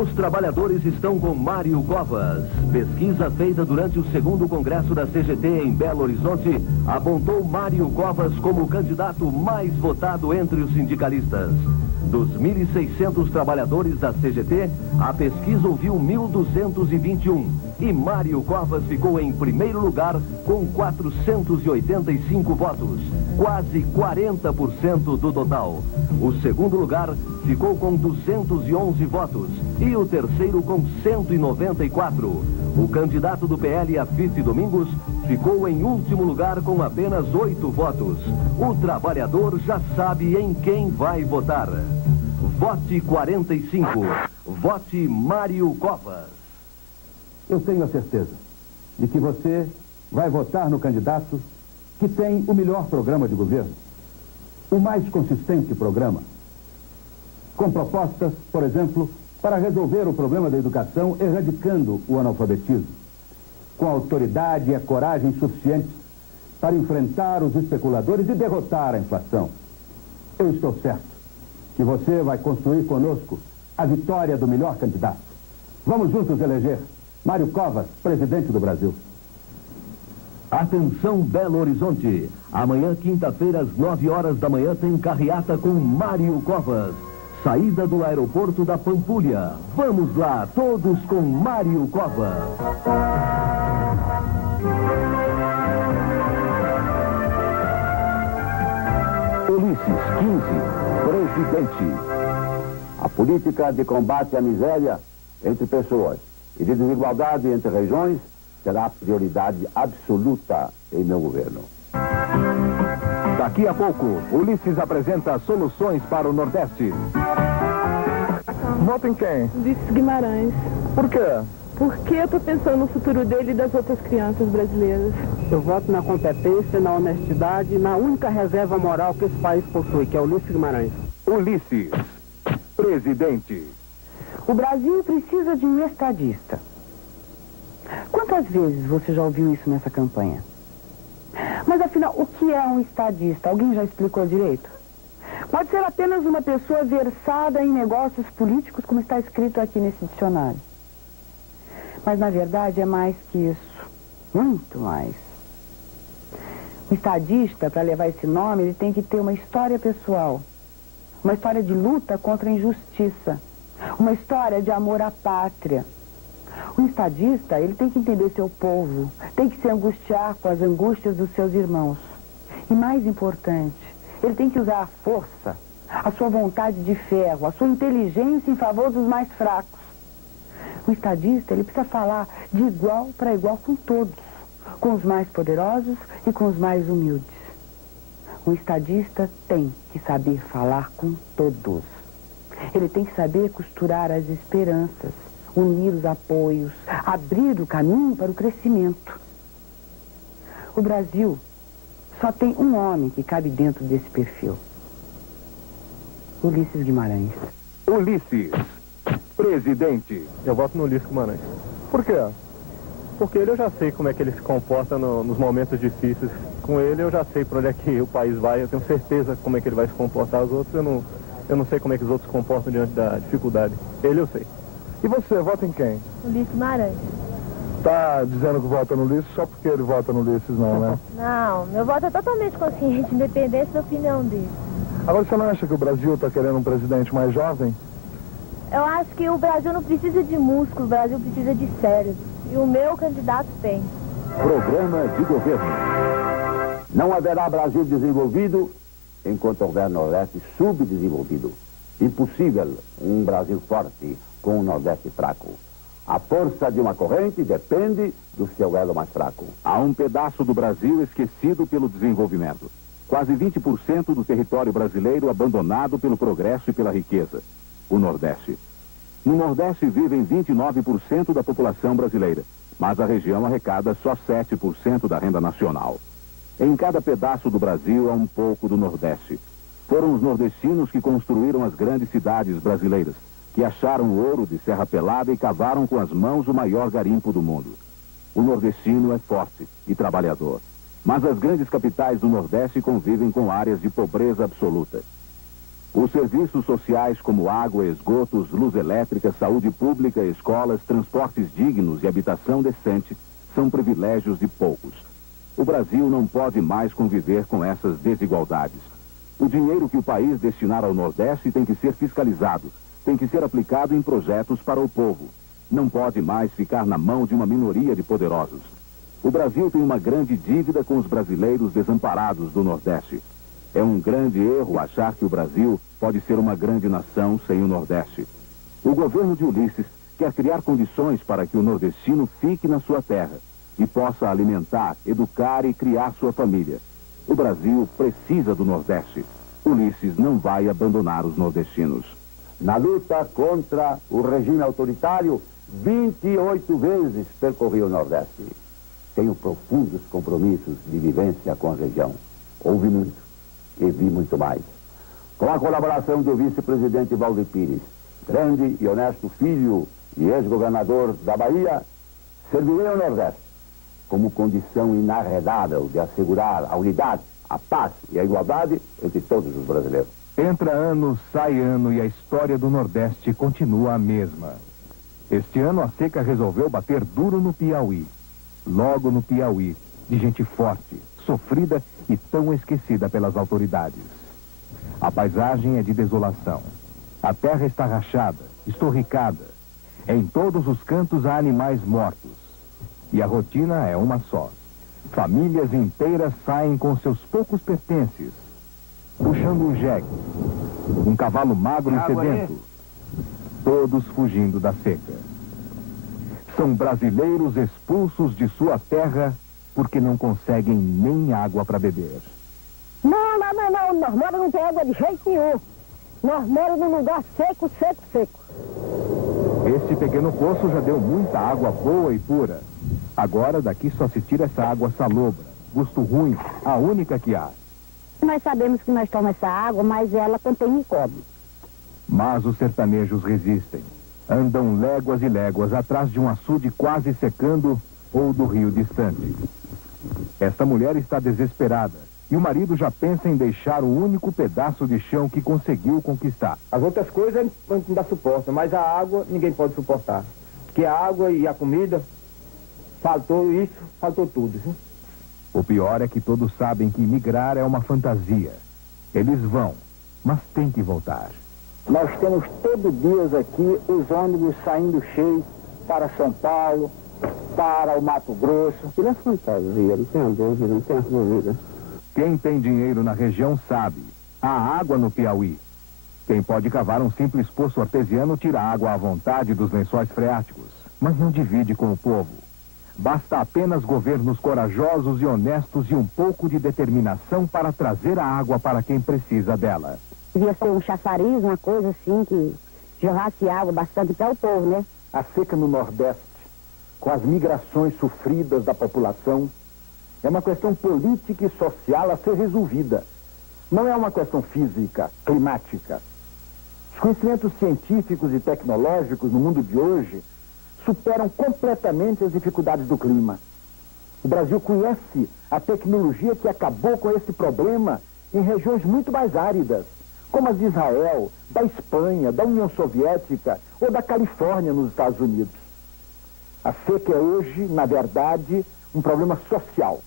Os trabalhadores estão com Mário Covas. Pesquisa feita durante o 2º Congresso da CGT em Belo Horizonte apontou Mário Covas como o candidato mais votado entre os sindicalistas. Dos 1.600 trabalhadores da CGT, a pesquisa ouviu 1.221 e Mário Covas ficou em primeiro lugar com 485 votos, quase 40% do total. O segundo lugar ficou com 211 votos e o terceiro com 194. O candidato do PL, Afif Domingos, ficou em último lugar com apenas 8 votos. O trabalhador já sabe em quem vai votar. Vote 45. Vote Mário Covas. Eu tenho a certeza de que você vai votar no candidato que tem o melhor programa de governo, o mais consistente programa, com propostas, por exemplo, para resolver o problema da educação, erradicando o analfabetismo, com a autoridade e a coragem suficientes para enfrentar os especuladores e derrotar a inflação. Eu estou certo que você vai construir conosco a vitória do melhor candidato. Vamos juntos eleger Mário Covas, presidente do Brasil. Atenção, Belo Horizonte. Amanhã, quinta-feira, às 9 horas da manhã, tem carreata com Mário Covas. Saída do aeroporto da Pampulha. Vamos lá, todos com Mário Covas. Ulisses 15, presidente. A política de combate à miséria entre pessoas e de desigualdade entre regiões será prioridade absoluta em meu governo. Daqui a pouco, Ulisses apresenta soluções para o Nordeste. Vota em quem? Ulisses Guimarães. Por quê? Porque eu tô pensando no futuro dele e das outras crianças brasileiras. Eu voto na competência, na honestidade e na única reserva moral que esse país possui, que é Ulisses Guimarães. Ulisses, presidente. O Brasil precisa de um estadista. Quantas vezes você já ouviu isso nessa campanha? Mas afinal, o que é um estadista? Alguém já explicou direito? Pode ser apenas uma pessoa versada em negócios políticos, como está escrito aqui nesse dicionário. Mas na verdade é mais que isso. Muito mais. O estadista, para levar esse nome, ele tem que ter uma história pessoal. Uma história de luta contra a injustiça. Uma história de amor à pátria. O estadista, ele tem que entender seu povo, tem que se angustiar com as angústias dos seus irmãos. E mais importante, ele tem que usar a força, a sua vontade de ferro, a sua inteligência em favor dos mais fracos. O estadista, ele precisa falar de igual para igual com todos, com os mais poderosos e com os mais humildes. O estadista tem que saber falar com todos. Ele tem que saber costurar as esperanças, unir os apoios, abrir o caminho para o crescimento. O Brasil só tem um homem que cabe dentro desse perfil. Ulisses Guimarães. Ulisses, presidente. Eu voto no Ulisses Guimarães. Por quê? Porque ele eu já sei como é que ele se comporta nos momentos difíceis. Com ele eu já sei para onde é que o país vai, eu tenho certeza como é que ele vai se comportar. Os outros eu não sei como é que os outros se comportam diante da dificuldade. Ele eu sei. E você, vota em quem? Ulisses Guimarães. Tá dizendo que vota no Ulisses só porque ele vota no Ulisses, não, né? Não, meu voto é totalmente consciente, independente da opinião dele. Agora, você não acha que o Brasil tá querendo um presidente mais jovem? Eu acho que o Brasil não precisa de músculo, o Brasil precisa de cérebro. E o meu candidato tem. Programa de governo. Não haverá Brasil desenvolvido enquanto houver Nordeste subdesenvolvido. Impossível um Brasil forte com um Nordeste fraco. A força de uma corrente depende do seu elo mais fraco. Há um pedaço do Brasil esquecido pelo desenvolvimento. Quase 20% do território brasileiro abandonado pelo progresso e pela riqueza. O Nordeste. No Nordeste vivem 29% da população brasileira, mas a região arrecada só 7% da renda nacional. Em cada pedaço do Brasil há um pouco do Nordeste. Foram os nordestinos que construíram as grandes cidades brasileiras, que acharam o ouro de Serra Pelada e cavaram com as mãos o maior garimpo do mundo. O nordestino é forte e trabalhador, mas as grandes capitais do Nordeste convivem com áreas de pobreza absoluta. Os serviços sociais como água, esgotos, luz elétrica, saúde pública, escolas, transportes dignos e habitação decente são privilégios de poucos. O Brasil não pode mais conviver com essas desigualdades. O dinheiro que o país destinar ao Nordeste tem que ser fiscalizado, tem que ser aplicado em projetos para o povo. Não pode mais ficar na mão de uma minoria de poderosos. O Brasil tem uma grande dívida com os brasileiros desamparados do Nordeste. É um grande erro achar que o Brasil pode ser uma grande nação sem o Nordeste. O governo de Ulisses quer criar condições para que o nordestino fique na sua terra e possa alimentar, educar e criar sua família. O Brasil precisa do Nordeste. Ulisses não vai abandonar os nordestinos. Na luta contra o regime autoritário, 28 vezes percorri o Nordeste. Tenho profundos compromissos de vivência com a região. Ouvi muito e vi muito mais. Com a colaboração do vice-presidente Valdir Pires, grande e honesto filho e ex-governador da Bahia, servirei ao Nordeste como condição inarredável de assegurar a unidade, a paz e a igualdade entre todos os brasileiros. Entra ano, sai ano e a história do Nordeste continua a mesma. Este ano a seca resolveu bater duro no Piauí. Logo no Piauí, de gente forte, sofrida e tão esquecida pelas autoridades. A paisagem é de desolação. A terra está rachada, estorricada. Em todos os cantos há animais mortos. E a rotina é uma só. Famílias inteiras saem com seus poucos pertences, puxando um jegue, um cavalo magro e sedento, todos fugindo da seca. São brasileiros expulsos de sua terra porque não conseguem nem água para beber. Não, nós moramos não tem água de jeito nenhum. Nós moramos num lugar seco. Este pequeno poço já deu muita água boa e pura. Agora daqui só se tira essa água salobra, gosto ruim, a única que há. Nós sabemos que nós tomamos essa água, mas ela contém micróbio. Mas os sertanejos resistem. Andam léguas e léguas atrás de um açude quase secando ou do rio distante. Esta mulher está desesperada e o marido já pensa em deixar o único pedaço de chão que conseguiu conquistar. As outras coisas não dá suporte, mas a água ninguém pode suportar. Porque a água e a comida, faltou tudo. Viu? O pior é que todos sabem que migrar é uma fantasia. Eles vão, mas tem que voltar. Nós temos todo dia aqui os ônibus saindo cheios para São Paulo, para o Mato Grosso. E é fantasia, não tenha dúvida, não tenha dúvida. Quem tem dinheiro na região sabe. Há água no Piauí. Quem pode cavar um simples poço artesiano tira água à vontade dos lençóis freáticos, mas não divide com o povo. Basta apenas governos corajosos e honestos e um pouco de determinação para trazer a água para quem precisa dela. Devia ser um chafariz, uma coisa assim, que jorrasse água bastante para o povo, né? A seca no Nordeste, com as migrações sofridas da população, é uma questão política e social a ser resolvida. Não é uma questão física, climática. Os conhecimentos científicos e tecnológicos no mundo de hoje superam completamente as dificuldades do clima. O Brasil conhece a tecnologia que acabou com esse problema em regiões muito mais áridas, como as de Israel, da Espanha, da União Soviética ou da Califórnia, nos Estados Unidos. A seca é hoje, na verdade, um problema social,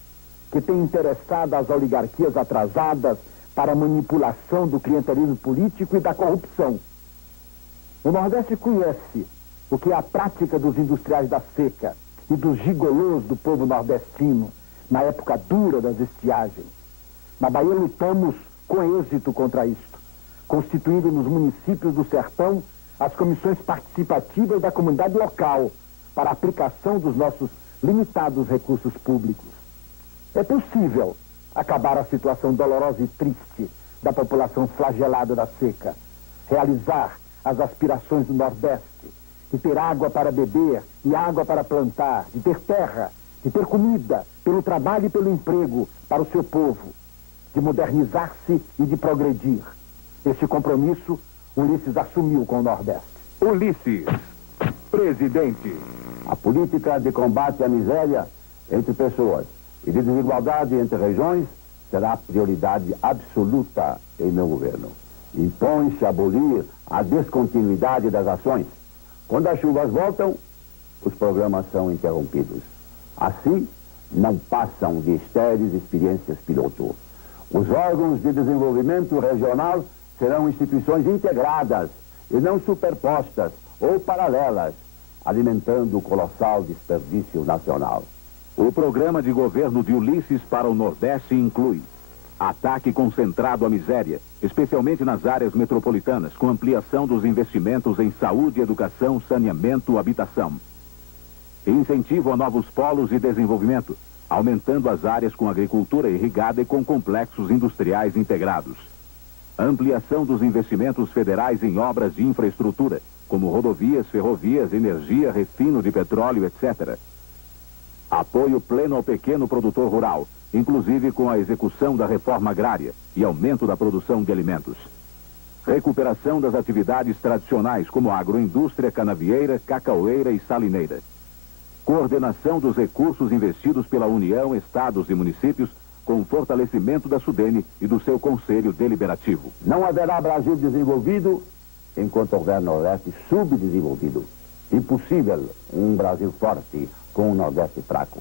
que tem interessado as oligarquias atrasadas para a manipulação do clientelismo político e da corrupção. O Nordeste conhece o que é a prática dos industriais da seca e dos gigolôs do povo nordestino na época dura das estiagens. Na Bahia lutamos com êxito contra isto, constituindo nos municípios do sertão as comissões participativas da comunidade local para a aplicação dos nossos limitados recursos públicos. É possível acabar a situação dolorosa e triste da população flagelada da seca, realizar as aspirações do Nordeste, de ter água para beber e água para plantar, de ter terra, de ter comida, pelo trabalho e pelo emprego para o seu povo, de modernizar-se e de progredir. Esse compromisso Ulisses assumiu com o Nordeste. Ulisses, presidente. A política de combate à miséria entre pessoas e de desigualdade entre regiões será prioridade absoluta em meu governo. Impõe-se abolir a descontinuidade das ações. Quando as chuvas voltam, os programas são interrompidos. Assim, não passam de estéreis experiências piloto. Os órgãos de desenvolvimento regional serão instituições integradas e não superpostas ou paralelas, alimentando o colossal desperdício nacional. O programa de governo de Ulisses para o Nordeste inclui Ataque concentrado à miséria, especialmente nas áreas metropolitanas, com ampliação dos investimentos em saúde, educação, saneamento, habitação. Incentivo a novos polos de desenvolvimento, aumentando as áreas com agricultura irrigada e com complexos industriais integrados. Ampliação dos investimentos federais em obras de infraestrutura, como rodovias, ferrovias, energia, refino de petróleo, etc. Apoio pleno ao pequeno produtor rural, inclusive com a execução da reforma agrária e aumento da produção de alimentos. Recuperação das atividades tradicionais, como agroindústria, canavieira, cacaueira e salineira. Coordenação dos recursos investidos pela União, Estados e municípios, com fortalecimento da SUDENE e do seu Conselho Deliberativo. Não haverá Brasil desenvolvido enquanto houver Nordeste subdesenvolvido. Impossível um Brasil forte com um Nordeste fraco.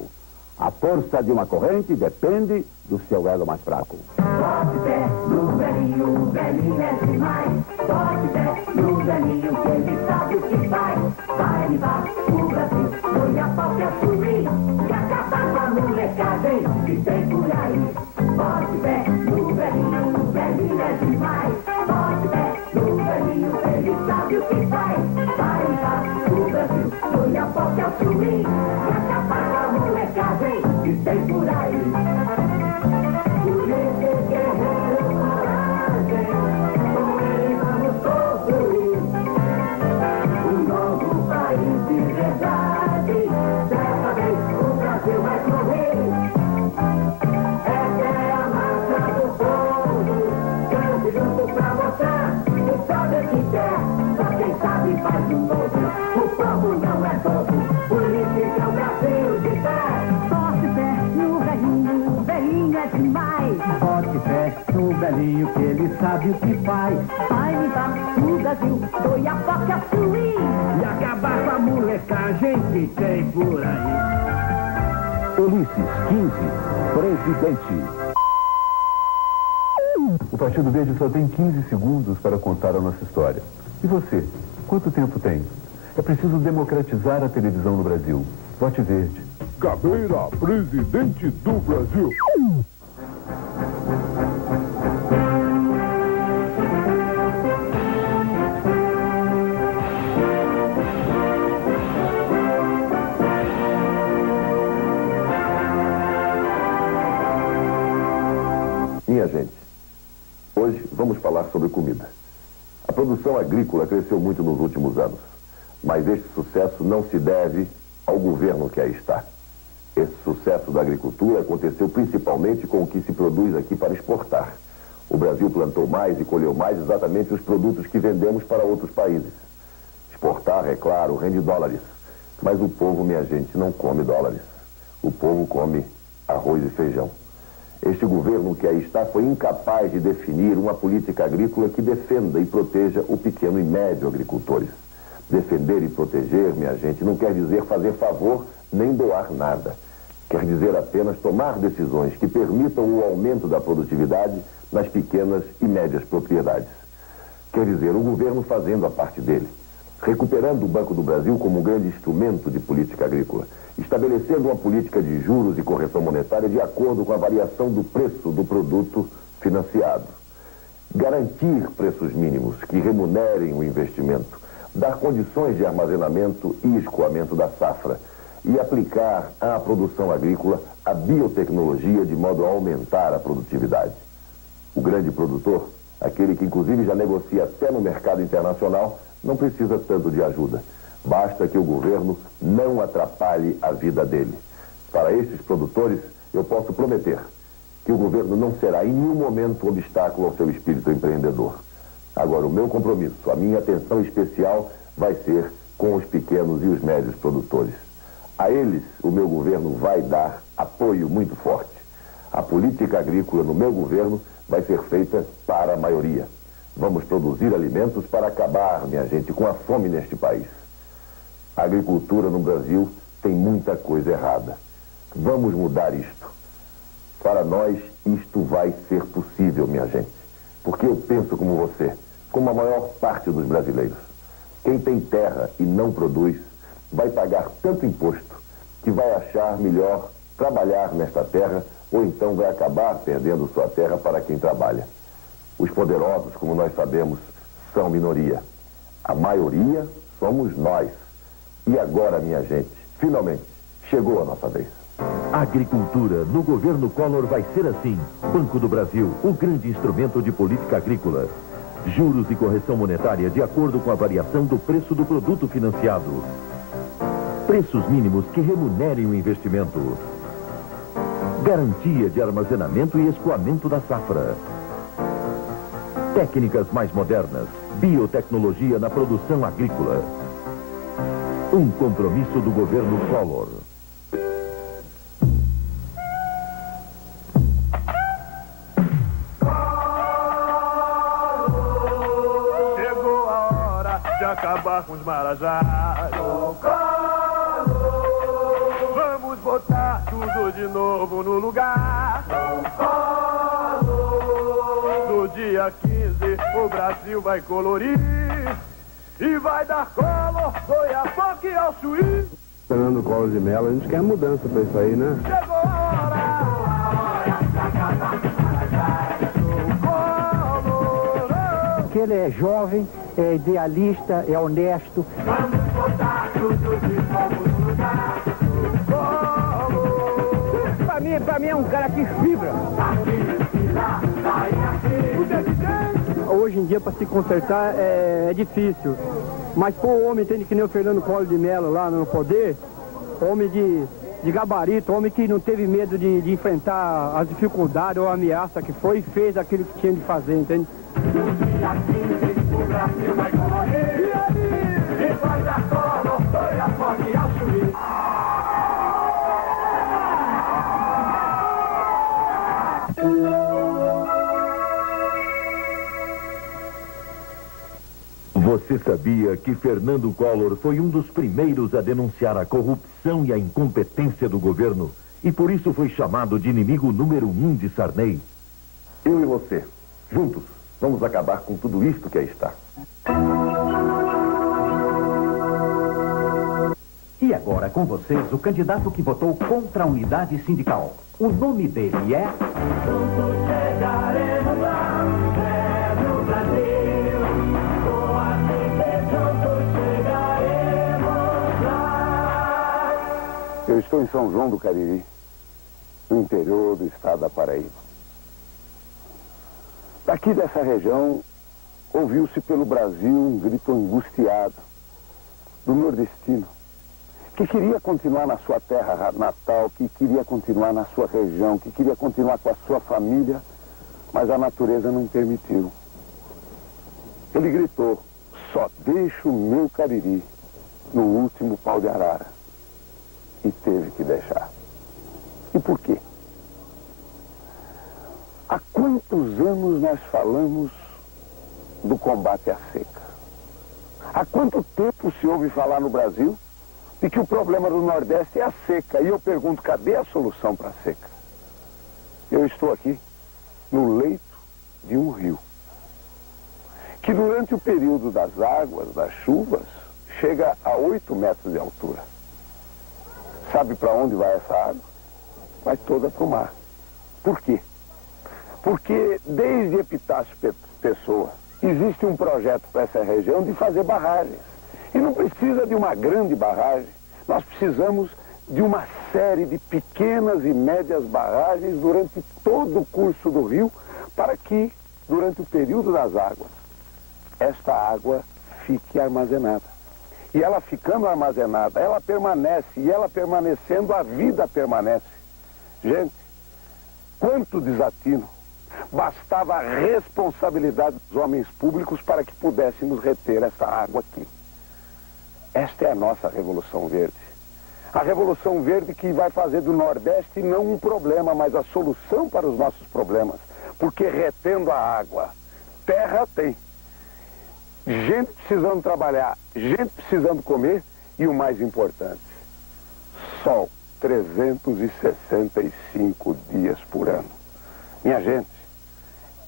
A força de uma corrente depende do seu elo mais fraco. Bote fé no velhinho, o velhinho é demais. Bote fé no velhinho, que ele sabe o que faz. Vai levar o Brasil, foi a pau que assumir e acabar com a molecagem que tem por aí. Bote fé no velhinho, o velhinho é demais. Bote fé no velhinho, que ele sabe o que faz. Vai levar o Brasil, foi a pau que assumir e acabar com a molecagem que tem por aí. Velhinho que ele sabe o que faz. Vai limpar o Brasil, foi a porta a fluir e acabar com a molecagem que tem por aí. Ulisses 15, presidente. O Partido Verde só tem 15 segundos para contar a nossa história. E você, quanto tempo tem? É preciso democratizar a televisão no Brasil. Vote Verde. Gabeira, presidente do Brasil. Minha gente, hoje vamos falar sobre comida. A produção agrícola cresceu muito nos últimos anos, mas este sucesso não se deve ao governo que aí está. Esse sucesso da agricultura aconteceu principalmente com o que se produz aqui para exportar. O Brasil plantou mais e colheu mais exatamente os produtos que vendemos para outros países. Exportar, é claro, rende dólares, mas o povo, minha gente, não come dólares. O povo come arroz e feijão. Este governo que aí está foi incapaz de definir uma política agrícola que defenda e proteja o pequeno e médio agricultores. Defender e proteger, minha gente, não quer dizer fazer favor nem doar nada. Quer dizer apenas tomar decisões que permitam o aumento da produtividade nas pequenas e médias propriedades. Quer dizer, o governo fazendo a parte dele, recuperando o Banco do Brasil como um grande instrumento de política agrícola, estabelecendo uma política de juros e correção monetária de acordo com a variação do preço do produto financiado. Garantir preços mínimos que remunerem o investimento, dar condições de armazenamento e escoamento da safra e aplicar à produção agrícola a biotecnologia de modo a aumentar a produtividade. O grande produtor, aquele que inclusive já negocia até no mercado internacional, não precisa tanto de ajuda. Basta que o governo não atrapalhe a vida dele. Para estes produtores, eu posso prometer que o governo não será em nenhum momento um obstáculo ao seu espírito empreendedor. Agora, o meu compromisso, a minha atenção especial vai ser com os pequenos e os médios produtores. A eles, o meu governo vai dar apoio muito forte. A política agrícola no meu governo vai ser feita para a maioria. Vamos produzir alimentos para acabar, minha gente, com a fome neste país. A agricultura no Brasil tem muita coisa errada. Vamos mudar isto. Para nós, isto vai ser possível, minha gente. Porque eu penso como você, como a maior parte dos brasileiros. Quem tem terra e não produz, vai pagar tanto imposto que vai achar melhor trabalhar nesta terra, ou então vai acabar perdendo sua terra para quem trabalha. Os poderosos, como nós sabemos, são minoria. A maioria somos nós. E agora, minha gente, finalmente, chegou a nossa vez. A agricultura no governo Collor vai ser assim. Banco do Brasil, o grande instrumento de política agrícola. Juros e correção monetária de acordo com a variação do preço do produto financiado. Preços mínimos que remunerem o investimento. Garantia de armazenamento e escoamento da safra. Técnicas mais modernas. Biotecnologia na produção agrícola. Um compromisso do governo Collor. Chegou a hora de acabar com os marajás. Vamos botar tudo de novo no lugar. No dia 15 o Brasil vai colorir e vai dar Collor, Oiapoque ao Chuí. Fernando Collor de Mello, a gente quer mudança pra isso aí, né? Chegou a hora. Porque ele é jovem, é idealista, é honesto. Vamos botar tudo de novo no lugar. Pra mim é um cara que vibra. Hoje em dia, para se consertar, é difícil. Mas, pô, o homem tem que nem o Fernando Collor de Mello lá no poder, homem de gabarito, homem que não teve medo de enfrentar as dificuldades ou a ameaça que foi e fez aquilo que tinha de fazer, entende? O Brasil vai colorir e vai dar Collor, Oiapoque ao Chuí. Você sabia que Fernando Collor foi um dos primeiros a denunciar a corrupção e a incompetência do governo e por isso foi chamado de inimigo número 1 de Sarney? Eu e você, juntos, vamos acabar com tudo isto que aí está. E agora com vocês o candidato que votou contra a unidade sindical. O nome dele é... Chegaremos lá, no Brasil, com a gente juntos chegaremos lá. Eu estou em São João do Cariri, no interior do estado da Paraíba. Daqui dessa região, ouviu-se pelo Brasil um grito angustiado do nordestino, que queria continuar na sua terra natal, que queria continuar na sua região, que queria continuar com a sua família, mas a natureza não permitiu. Ele gritou: só deixo o meu Cariri no último pau de arara. E teve que deixar. E por quê? Há quantos anos nós falamos do combate à seca? Há quanto tempo se ouve falar no Brasil de que o problema do Nordeste é a seca? E eu pergunto, cadê a solução para a seca? Eu estou aqui no leito de um rio, que durante o período das águas, das chuvas, chega a 8 metros de altura. Sabe para onde vai essa água? Vai toda para o mar. Por quê? Porque desde Epitácio Pessoa existe um projeto para essa região de fazer barragens. E não precisa de uma grande barragem, nós precisamos de uma série de pequenas e médias barragens durante todo o curso do rio, para que, durante o período das águas, esta água fique armazenada. E ela ficando armazenada, ela permanece, e ela permanecendo, a vida permanece. Gente, quanto desatino! Bastava a responsabilidade dos homens públicos para que pudéssemos reter essa água aqui. Esta é a nossa Revolução Verde. A Revolução Verde que vai fazer do Nordeste não um problema, mas a solução para os nossos problemas. Porque retendo a água, terra tem. Gente precisando trabalhar, gente precisando comer e o mais importante, sol 365 dias por ano. Minha gente,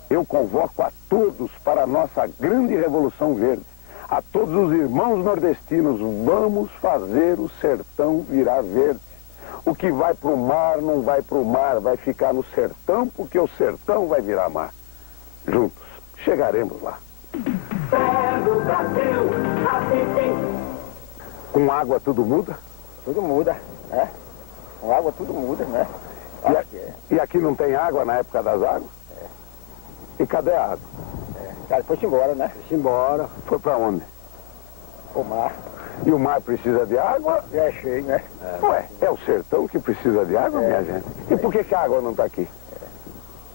eu convoco a todos para a nossa grande Revolução Verde. A todos os irmãos nordestinos, vamos fazer o sertão virar verde. O que vai para o mar não vai para o mar, vai ficar no sertão, porque o sertão vai virar mar. Juntos, chegaremos lá. Com água tudo muda? Tudo muda, né? Com água tudo muda, né? E aqui não tem água na época das águas? E cadê a água? Cara, foi-se embora, né? Foi-se embora. Foi para onde? O mar. E o mar precisa de água? É cheio, né? Ué, é o sertão que precisa de água, minha gente? E por que a água não está aqui?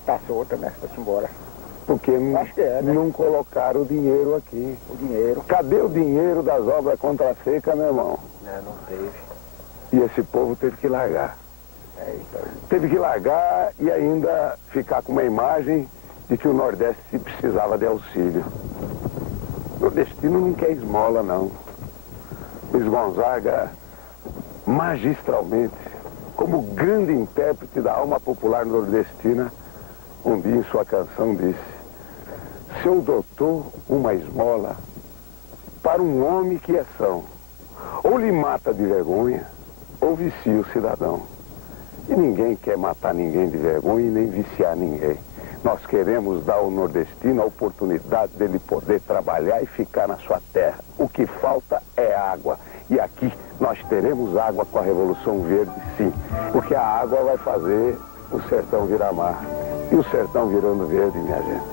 Tá solta, né? Foi-se embora. Porque não colocaram o dinheiro aqui. O dinheiro. Cadê o dinheiro das obras contra a seca, meu irmão? Não teve. E esse povo teve que largar. Teve que largar e ainda ficar com uma imagem de que o Nordeste precisava de auxílio. O nordestino não quer esmola, não. Luiz Gonzaga, magistralmente, como grande intérprete da alma popular nordestina, um dia em sua canção disse: se eu doutor uma esmola para um homem que é são, ou lhe mata de vergonha, ou vicia o cidadão. E ninguém quer matar ninguém de vergonha e nem viciar ninguém. Nós queremos dar ao nordestino a oportunidade dele poder trabalhar e ficar na sua terra. O que falta é água. E aqui nós teremos água com a Revolução Verde, sim. Porque a água vai fazer o sertão virar mar. E o sertão virando verde, minha gente.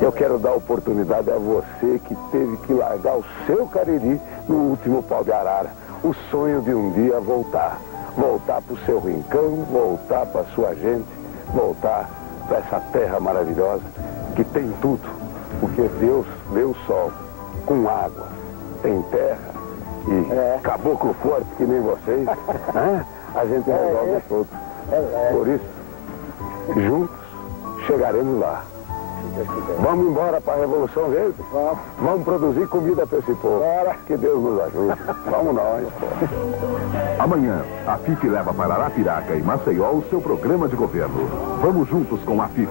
Eu quero dar oportunidade a você que teve que largar o seu Cariri no último pau de arara. O sonho de um dia voltar. Voltar para o seu rincão, voltar para a sua gente, voltar para essa terra maravilhosa que tem tudo. Porque Deus deu o sol com água, tem terra e caboclo forte que nem vocês. A gente resolve tudo. Por isso, juntos chegaremos lá. Vamos embora para a Revolução Verde? Vamos produzir comida para esse povo. Que Deus nos ajude. Vamos nós. Amanhã, a FIFE leva para Arapiraca e Maceió o seu programa de governo. Vamos juntos com a FIFE.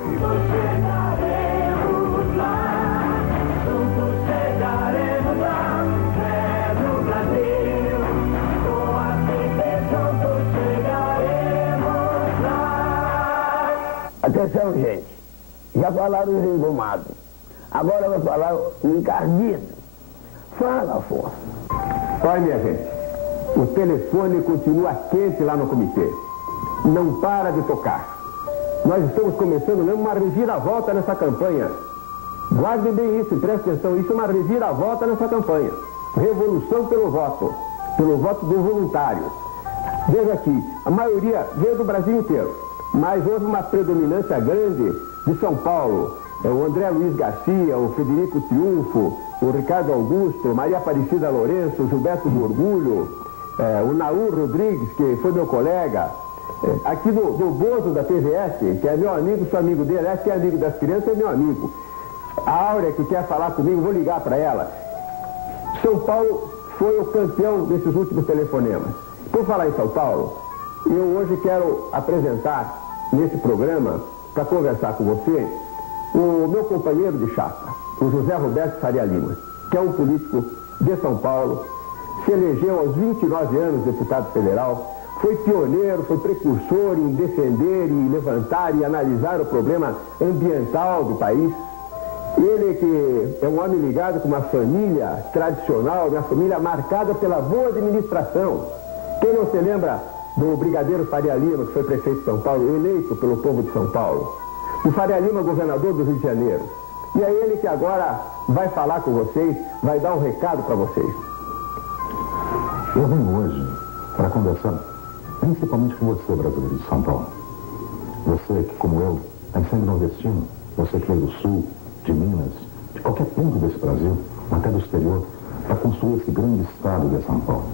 Atenção, gente. Já falaram os engomados. Agora vai falar o encardido. Fala, Afonso. Olha, minha gente, o telefone continua quente lá no comitê. Não para de tocar. Nós estamos começando mesmo uma reviravolta nessa campanha. Guarde bem isso e preste atenção. Isso é uma reviravolta nessa campanha. Revolução pelo voto do voluntário. Veja aqui, a maioria veio do Brasil inteiro, mas houve uma predominância grande de São Paulo. O André Luiz Garcia, o Frederico Triunfo, o Ricardo Augusto, Maria Aparecida Lourenço, o Gilberto Borgulho, o Naú Rodrigues, que foi meu colega, aqui do Bozo da TVS, que é meu amigo, sou amigo dele, que é amigo das crianças, é meu amigo. A Áurea, que quer falar comigo, vou ligar para ela. São Paulo foi o campeão desses últimos telefonemas. Por falar em São Paulo, eu hoje quero apresentar nesse programa, para conversar com você, o meu companheiro de chapa, o José Roberto Faria Lima, que é um político de São Paulo, se elegeu aos 29 anos deputado federal, foi pioneiro, foi precursor em defender e levantar e analisar o problema ambiental do país. Ele que é um homem ligado com uma família tradicional, uma família marcada pela boa administração. Quem não se lembra do Brigadeiro Faria Lima, que foi prefeito de São Paulo, eleito pelo povo de São Paulo? O Faria Lima, governador do Rio de Janeiro. E é ele que agora vai falar com vocês, vai dar um recado para vocês. Eu venho hoje para conversar principalmente com você, brasileiro de São Paulo. Você que, como eu, tem sangue nordestino, você que veio do Sul, de Minas, de qualquer ponto desse Brasil, até do exterior, para construir esse grande estado de São Paulo.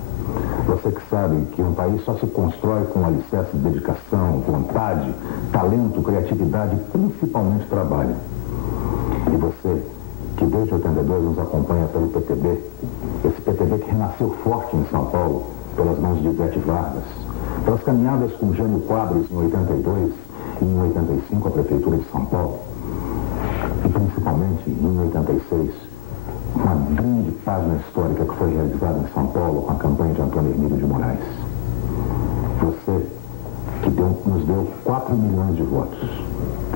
Você que sabe que um país só se constrói com alicerce de dedicação, vontade, talento, criatividade e principalmente trabalho. E você que desde 82 nos acompanha pelo PTB, esse PTB que renasceu forte em São Paulo pelas mãos de Ivete Vargas, pelas caminhadas com Jânio Quadros em 82 e em 85 a Prefeitura de São Paulo, e principalmente em 86, uma grande página histórica que foi realizada em São Paulo com a campanha de Antônio Hermílio de Moraes. Você que nos deu 4 milhões de votos.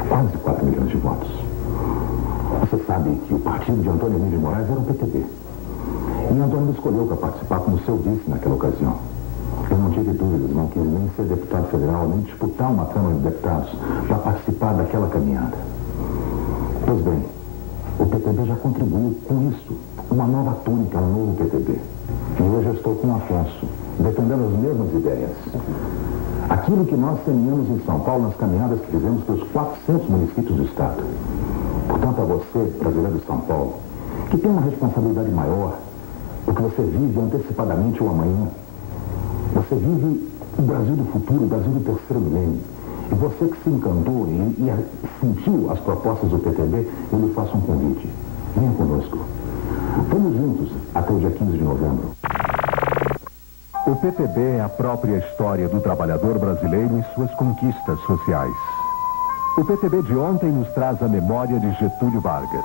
Quase 4 milhões de votos. Você sabe que o partido de Antônio Emílio de Moraes era o PTB. E Antônio me escolheu para participar como seu vice naquela ocasião. Eu não tive dúvidas, não quis nem ser deputado federal, nem disputar uma Câmara de Deputados para participar daquela caminhada. Pois bem, o PTB já contribuiu com isso, uma nova tônica, um novo PTB. E hoje eu estou com o Afonso, defendendo as mesmas ideias. Aquilo que nós semeamos em São Paulo nas caminhadas que fizemos para os 400 municípios do Estado. Portanto, a você, brasileiro de São Paulo, que tem uma responsabilidade maior, porque você vive antecipadamente o amanhã. Você vive o Brasil do futuro, o Brasil do terceiro milênio. E você que se encantou e sentiu as propostas do PTB, eu lhe faço um convite. Venha conosco. Vamos juntos até o dia 15 de novembro. O PTB é a própria história do trabalhador brasileiro e suas conquistas sociais. O PTB de ontem nos traz a memória de Getúlio Vargas.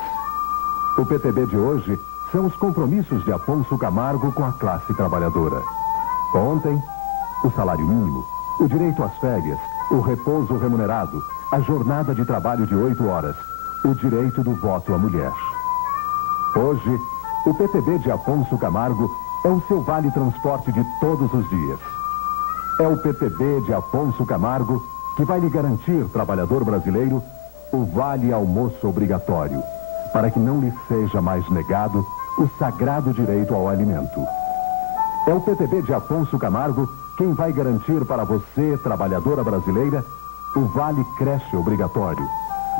O PTB de hoje são os compromissos de Afonso Camargo com a classe trabalhadora. Ontem, o salário mínimo, o direito às férias, o repouso remunerado, a jornada de trabalho de 8 horas, o direito do voto à mulher. Hoje, o PTB de Afonso Camargo é o seu vale transporte de todos os dias. É o PTB de Afonso Camargo que vai lhe garantir, trabalhador brasileiro, o vale almoço obrigatório, para que não lhe seja mais negado o sagrado direito ao alimento. É o PTB de Afonso Camargo quem vai garantir para você, trabalhadora brasileira, o vale creche obrigatório,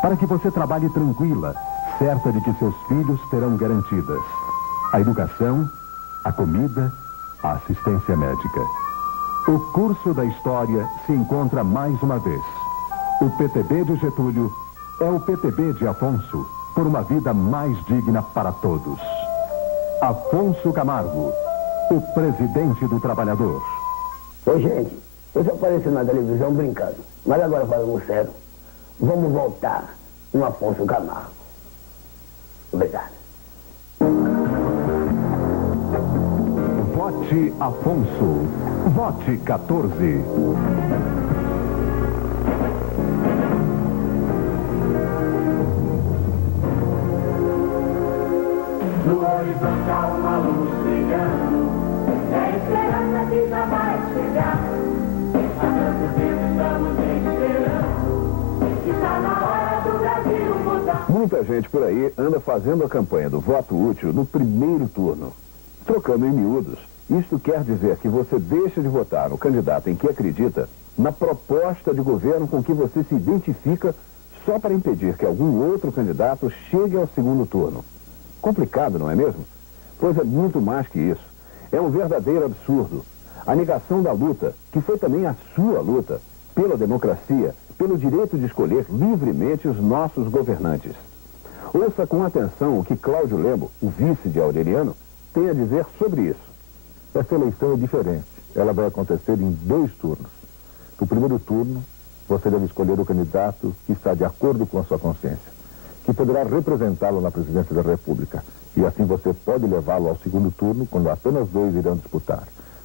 para que você trabalhe tranquila, certa de que seus filhos terão garantidas a educação, a comida, a assistência médica. O curso da história se encontra mais uma vez. O PTB de Getúlio é o PTB de Afonso, por uma vida mais digna para todos. Afonso Camargo, o presidente do trabalhador. Oi, gente, eu só apareci na televisão brincando, mas agora falando sério, vamos voltar no Afonso Camargo. Obrigado. Vote Afonso. Vote 14. No horizonte há uma luz brilhando, é a esperança que já vai chegar. Há tanto tempo estamos esperando, está na hora do Brasil mudar. Muita gente por aí anda fazendo a campanha do voto útil no primeiro turno. Trocando em miúdos, isto quer dizer que você deixa de votar no candidato em que acredita, na proposta de governo com que você se identifica, só para impedir que algum outro candidato chegue ao segundo turno. Complicado, não é mesmo? Pois é muito mais que isso. É um verdadeiro absurdo. A negação da luta, que foi também a sua luta, pela democracia, pelo direito de escolher livremente os nossos governantes. Ouça com atenção o que Cláudio Lembo, o vice de Aureliano, tem a dizer sobre isso. Essa eleição é diferente. Ela vai acontecer em 2 turnos. No primeiro turno, você deve escolher o candidato que está de acordo com a sua consciência, que poderá representá-lo na presidência da República. E assim você pode levá-lo ao segundo turno, quando apenas 2 irão disputar.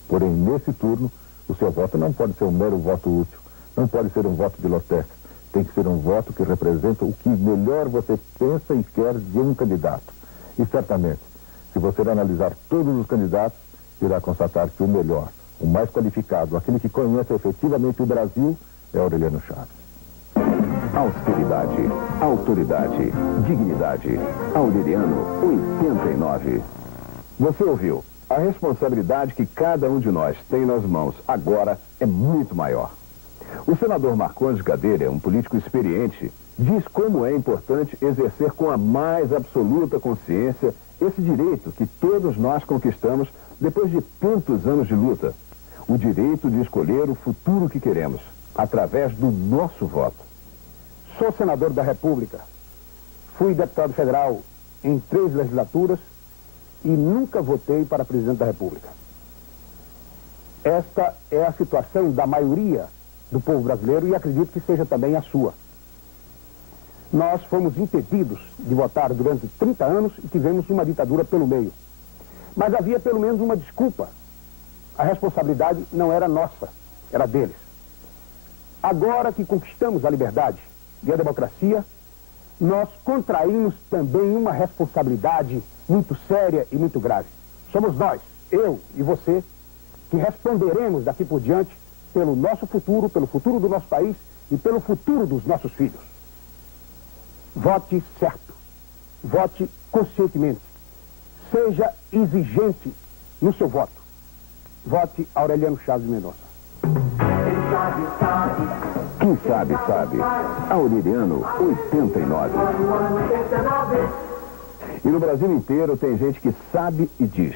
Porém, nesse turno, o seu voto não pode ser um mero voto útil. Não pode ser um voto de biblioteca. Tem que ser um voto que representa o que melhor você pensa e quer de um candidato. E certamente, se você analisar todos os candidatos, irá constatar que o melhor, o mais qualificado, aquele que conhece efetivamente o Brasil, é Aureliano Chaves. Austeridade, autoridade, dignidade. Aureliano, 89. Você ouviu? A responsabilidade que cada um de nós tem nas mãos agora é muito maior. O senador Marcondes Gadelha, um político experiente, diz como é importante exercer com a mais absoluta consciência esse direito que todos nós conquistamos depois de tantos anos de luta. O direito de escolher o futuro que queremos, através do nosso voto. Sou senador da República. Fui deputado federal em 3 legislaturas e nunca votei para presidente da República. Esta é a situação da maioria do povo brasileiro e acredito que seja também a sua. Nós fomos impedidos de votar durante 30 anos e tivemos uma ditadura pelo meio. Mas havia pelo menos uma desculpa. A responsabilidade não era nossa, era deles. Agora que conquistamos a liberdade e a democracia, nós contraímos também uma responsabilidade muito séria e muito grave. Somos nós, eu e você, que responderemos daqui por diante pelo nosso futuro, pelo futuro do nosso país e pelo futuro dos nossos filhos. Vote certo. Vote conscientemente. Seja exigente no seu voto. Vote Aureliano Chaves Mendonça. Quem sabe, sabe. Aureliano 89. E no Brasil inteiro tem gente que sabe e diz.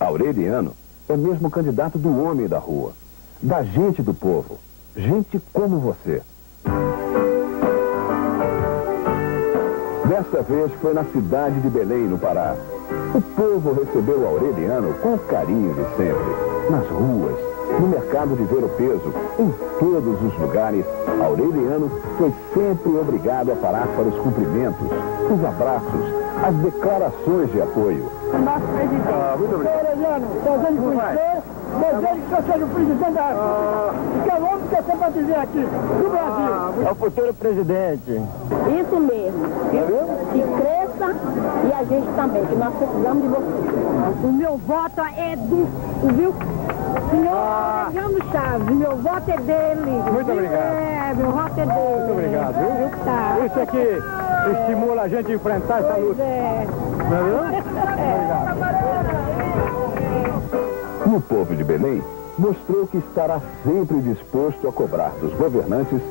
Aureliano é mesmo candidato do homem da rua, da gente do povo, gente como você. Desta vez foi na cidade de Belém, no Pará. O povo recebeu Aureliano com o carinho de sempre. Nas ruas, no mercado de ver o peso, em todos os lugares, Aureliano foi sempre obrigado a parar para os cumprimentos, os abraços, as declarações de apoio. Nosso presidente. Muito obrigado. Aureliano, prazer em conhecer. Desejo que eu seja o presidente da República. Porque eu amo ter sempre a dizer aqui, do Brasil. É o futuro presidente. Isso mesmo. Que cresça e a gente também, que nós precisamos de você. O meu voto é viu? Senhor Aureliano Chaves, meu voto é dele. Muito obrigado. Meu voto é dele. Muito obrigado, viu? Tá. Isso aqui estimula a gente a enfrentar essa luta. Não é? E o povo de Belém mostrou que estará sempre disposto a cobrar dos governantes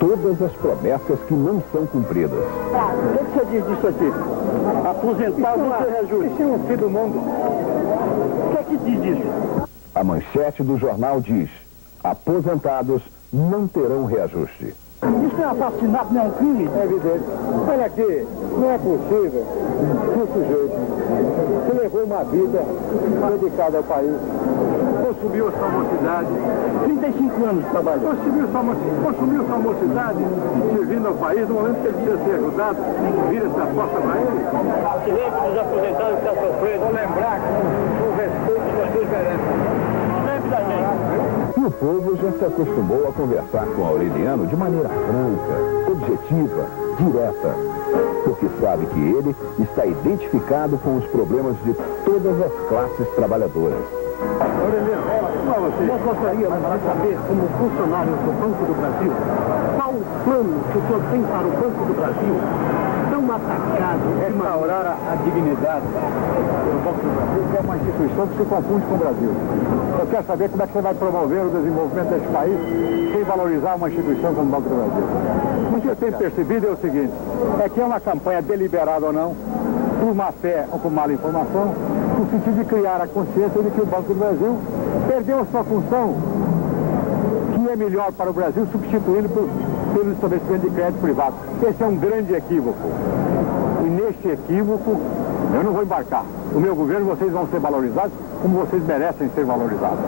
todas as promessas que não são cumpridas. O que você diz disso aqui? Aposentado não se reajuste. Isso é um fim do mundo. O que diz disso? A manchete do jornal diz: aposentados não terão reajuste. Isso é assassinato, não é um crime? É evidente. Olha aqui, não é possível que o sujeito que levou uma vida dedicada ao país, consumiu a sua mocidade, 35 anos de trabalho, consumiu sua mocidade servindo ao país, no momento que ele precisa ser ajudado, vira-se a porta para ele. O silêncio dos aposentados está sofrendo. Vou lembrar com o respeito que vocês merecem. Lembre da gente. E o povo já se acostumou a conversar com Aureliano de maneira franca, objetiva, direta, porque sabe que ele está identificado com os problemas de todas as classes trabalhadoras. Aureliano, nós gostaríamos de saber, como funcionário do Banco do Brasil, qual o plano que o senhor tem para o Banco do Brasil, tão atacado, restaurar a dignidade do Banco do Brasil, que é uma instituição que se confunde com o Brasil. Eu quero saber como é que você vai promover o desenvolvimento desse país sem valorizar uma instituição como o Banco do Brasil. O que eu tenho percebido é o seguinte, é que é uma campanha deliberada ou não, por má fé ou por mala informação, no sentido de criar a consciência de que o Banco do Brasil perdeu a sua função, que é melhor para o Brasil, substituindo pelo estabelecimento de crédito privado. Esse é um grande equívoco. E neste equívoco, eu não vou embarcar. No meu governo, vocês vão ser valorizados como vocês merecem ser valorizados.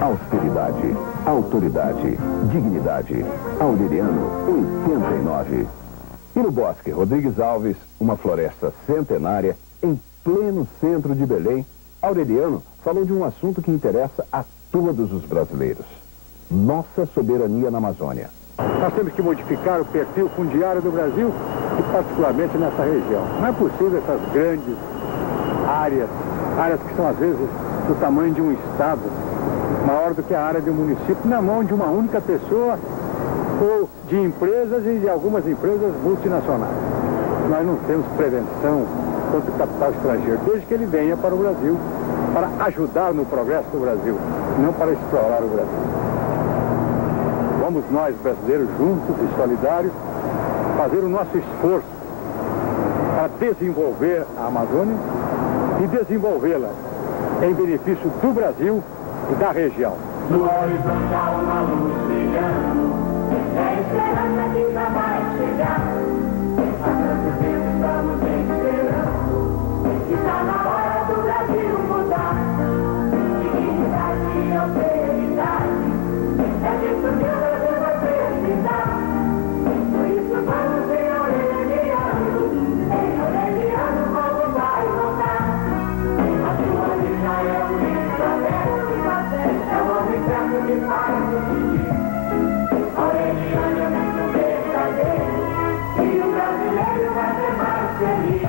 Austeridade, autoridade, dignidade. Aureliano 89. E no Bosque Rodrigues Alves, uma floresta centenária, em pleno centro de Belém, Aureliano falou de um assunto que interessa a todos os brasileiros: nossa soberania na Amazônia. Nós temos que modificar o perfil fundiário do Brasil e particularmente nessa região. Não é possível essas grandes áreas que são às vezes do tamanho de um estado, maior do que a área de um município, na mão de uma única pessoa ou de empresas e de algumas empresas multinacionais. Nós não temos prevenção contra o capital estrangeiro, desde que ele venha para o Brasil, para ajudar no progresso do Brasil, não para explorar o Brasil. Vamos nós, brasileiros, juntos e solidários, fazer o nosso esforço para desenvolver a Amazônia e desenvolvê-la em benefício do Brasil e da região. No horizonte há uma luz brilhando, é a esperança que já vai chegar. Há tanto tempo estamos esperando, está na hora do Brasil mudar. Dignidade e austeridade, é disso que o Brasil vai precisar. Por isso vamos em Aureliano, o povo vai votar. A sua vida é o livro aberto, é o homem certo que faz o que diz. feliz.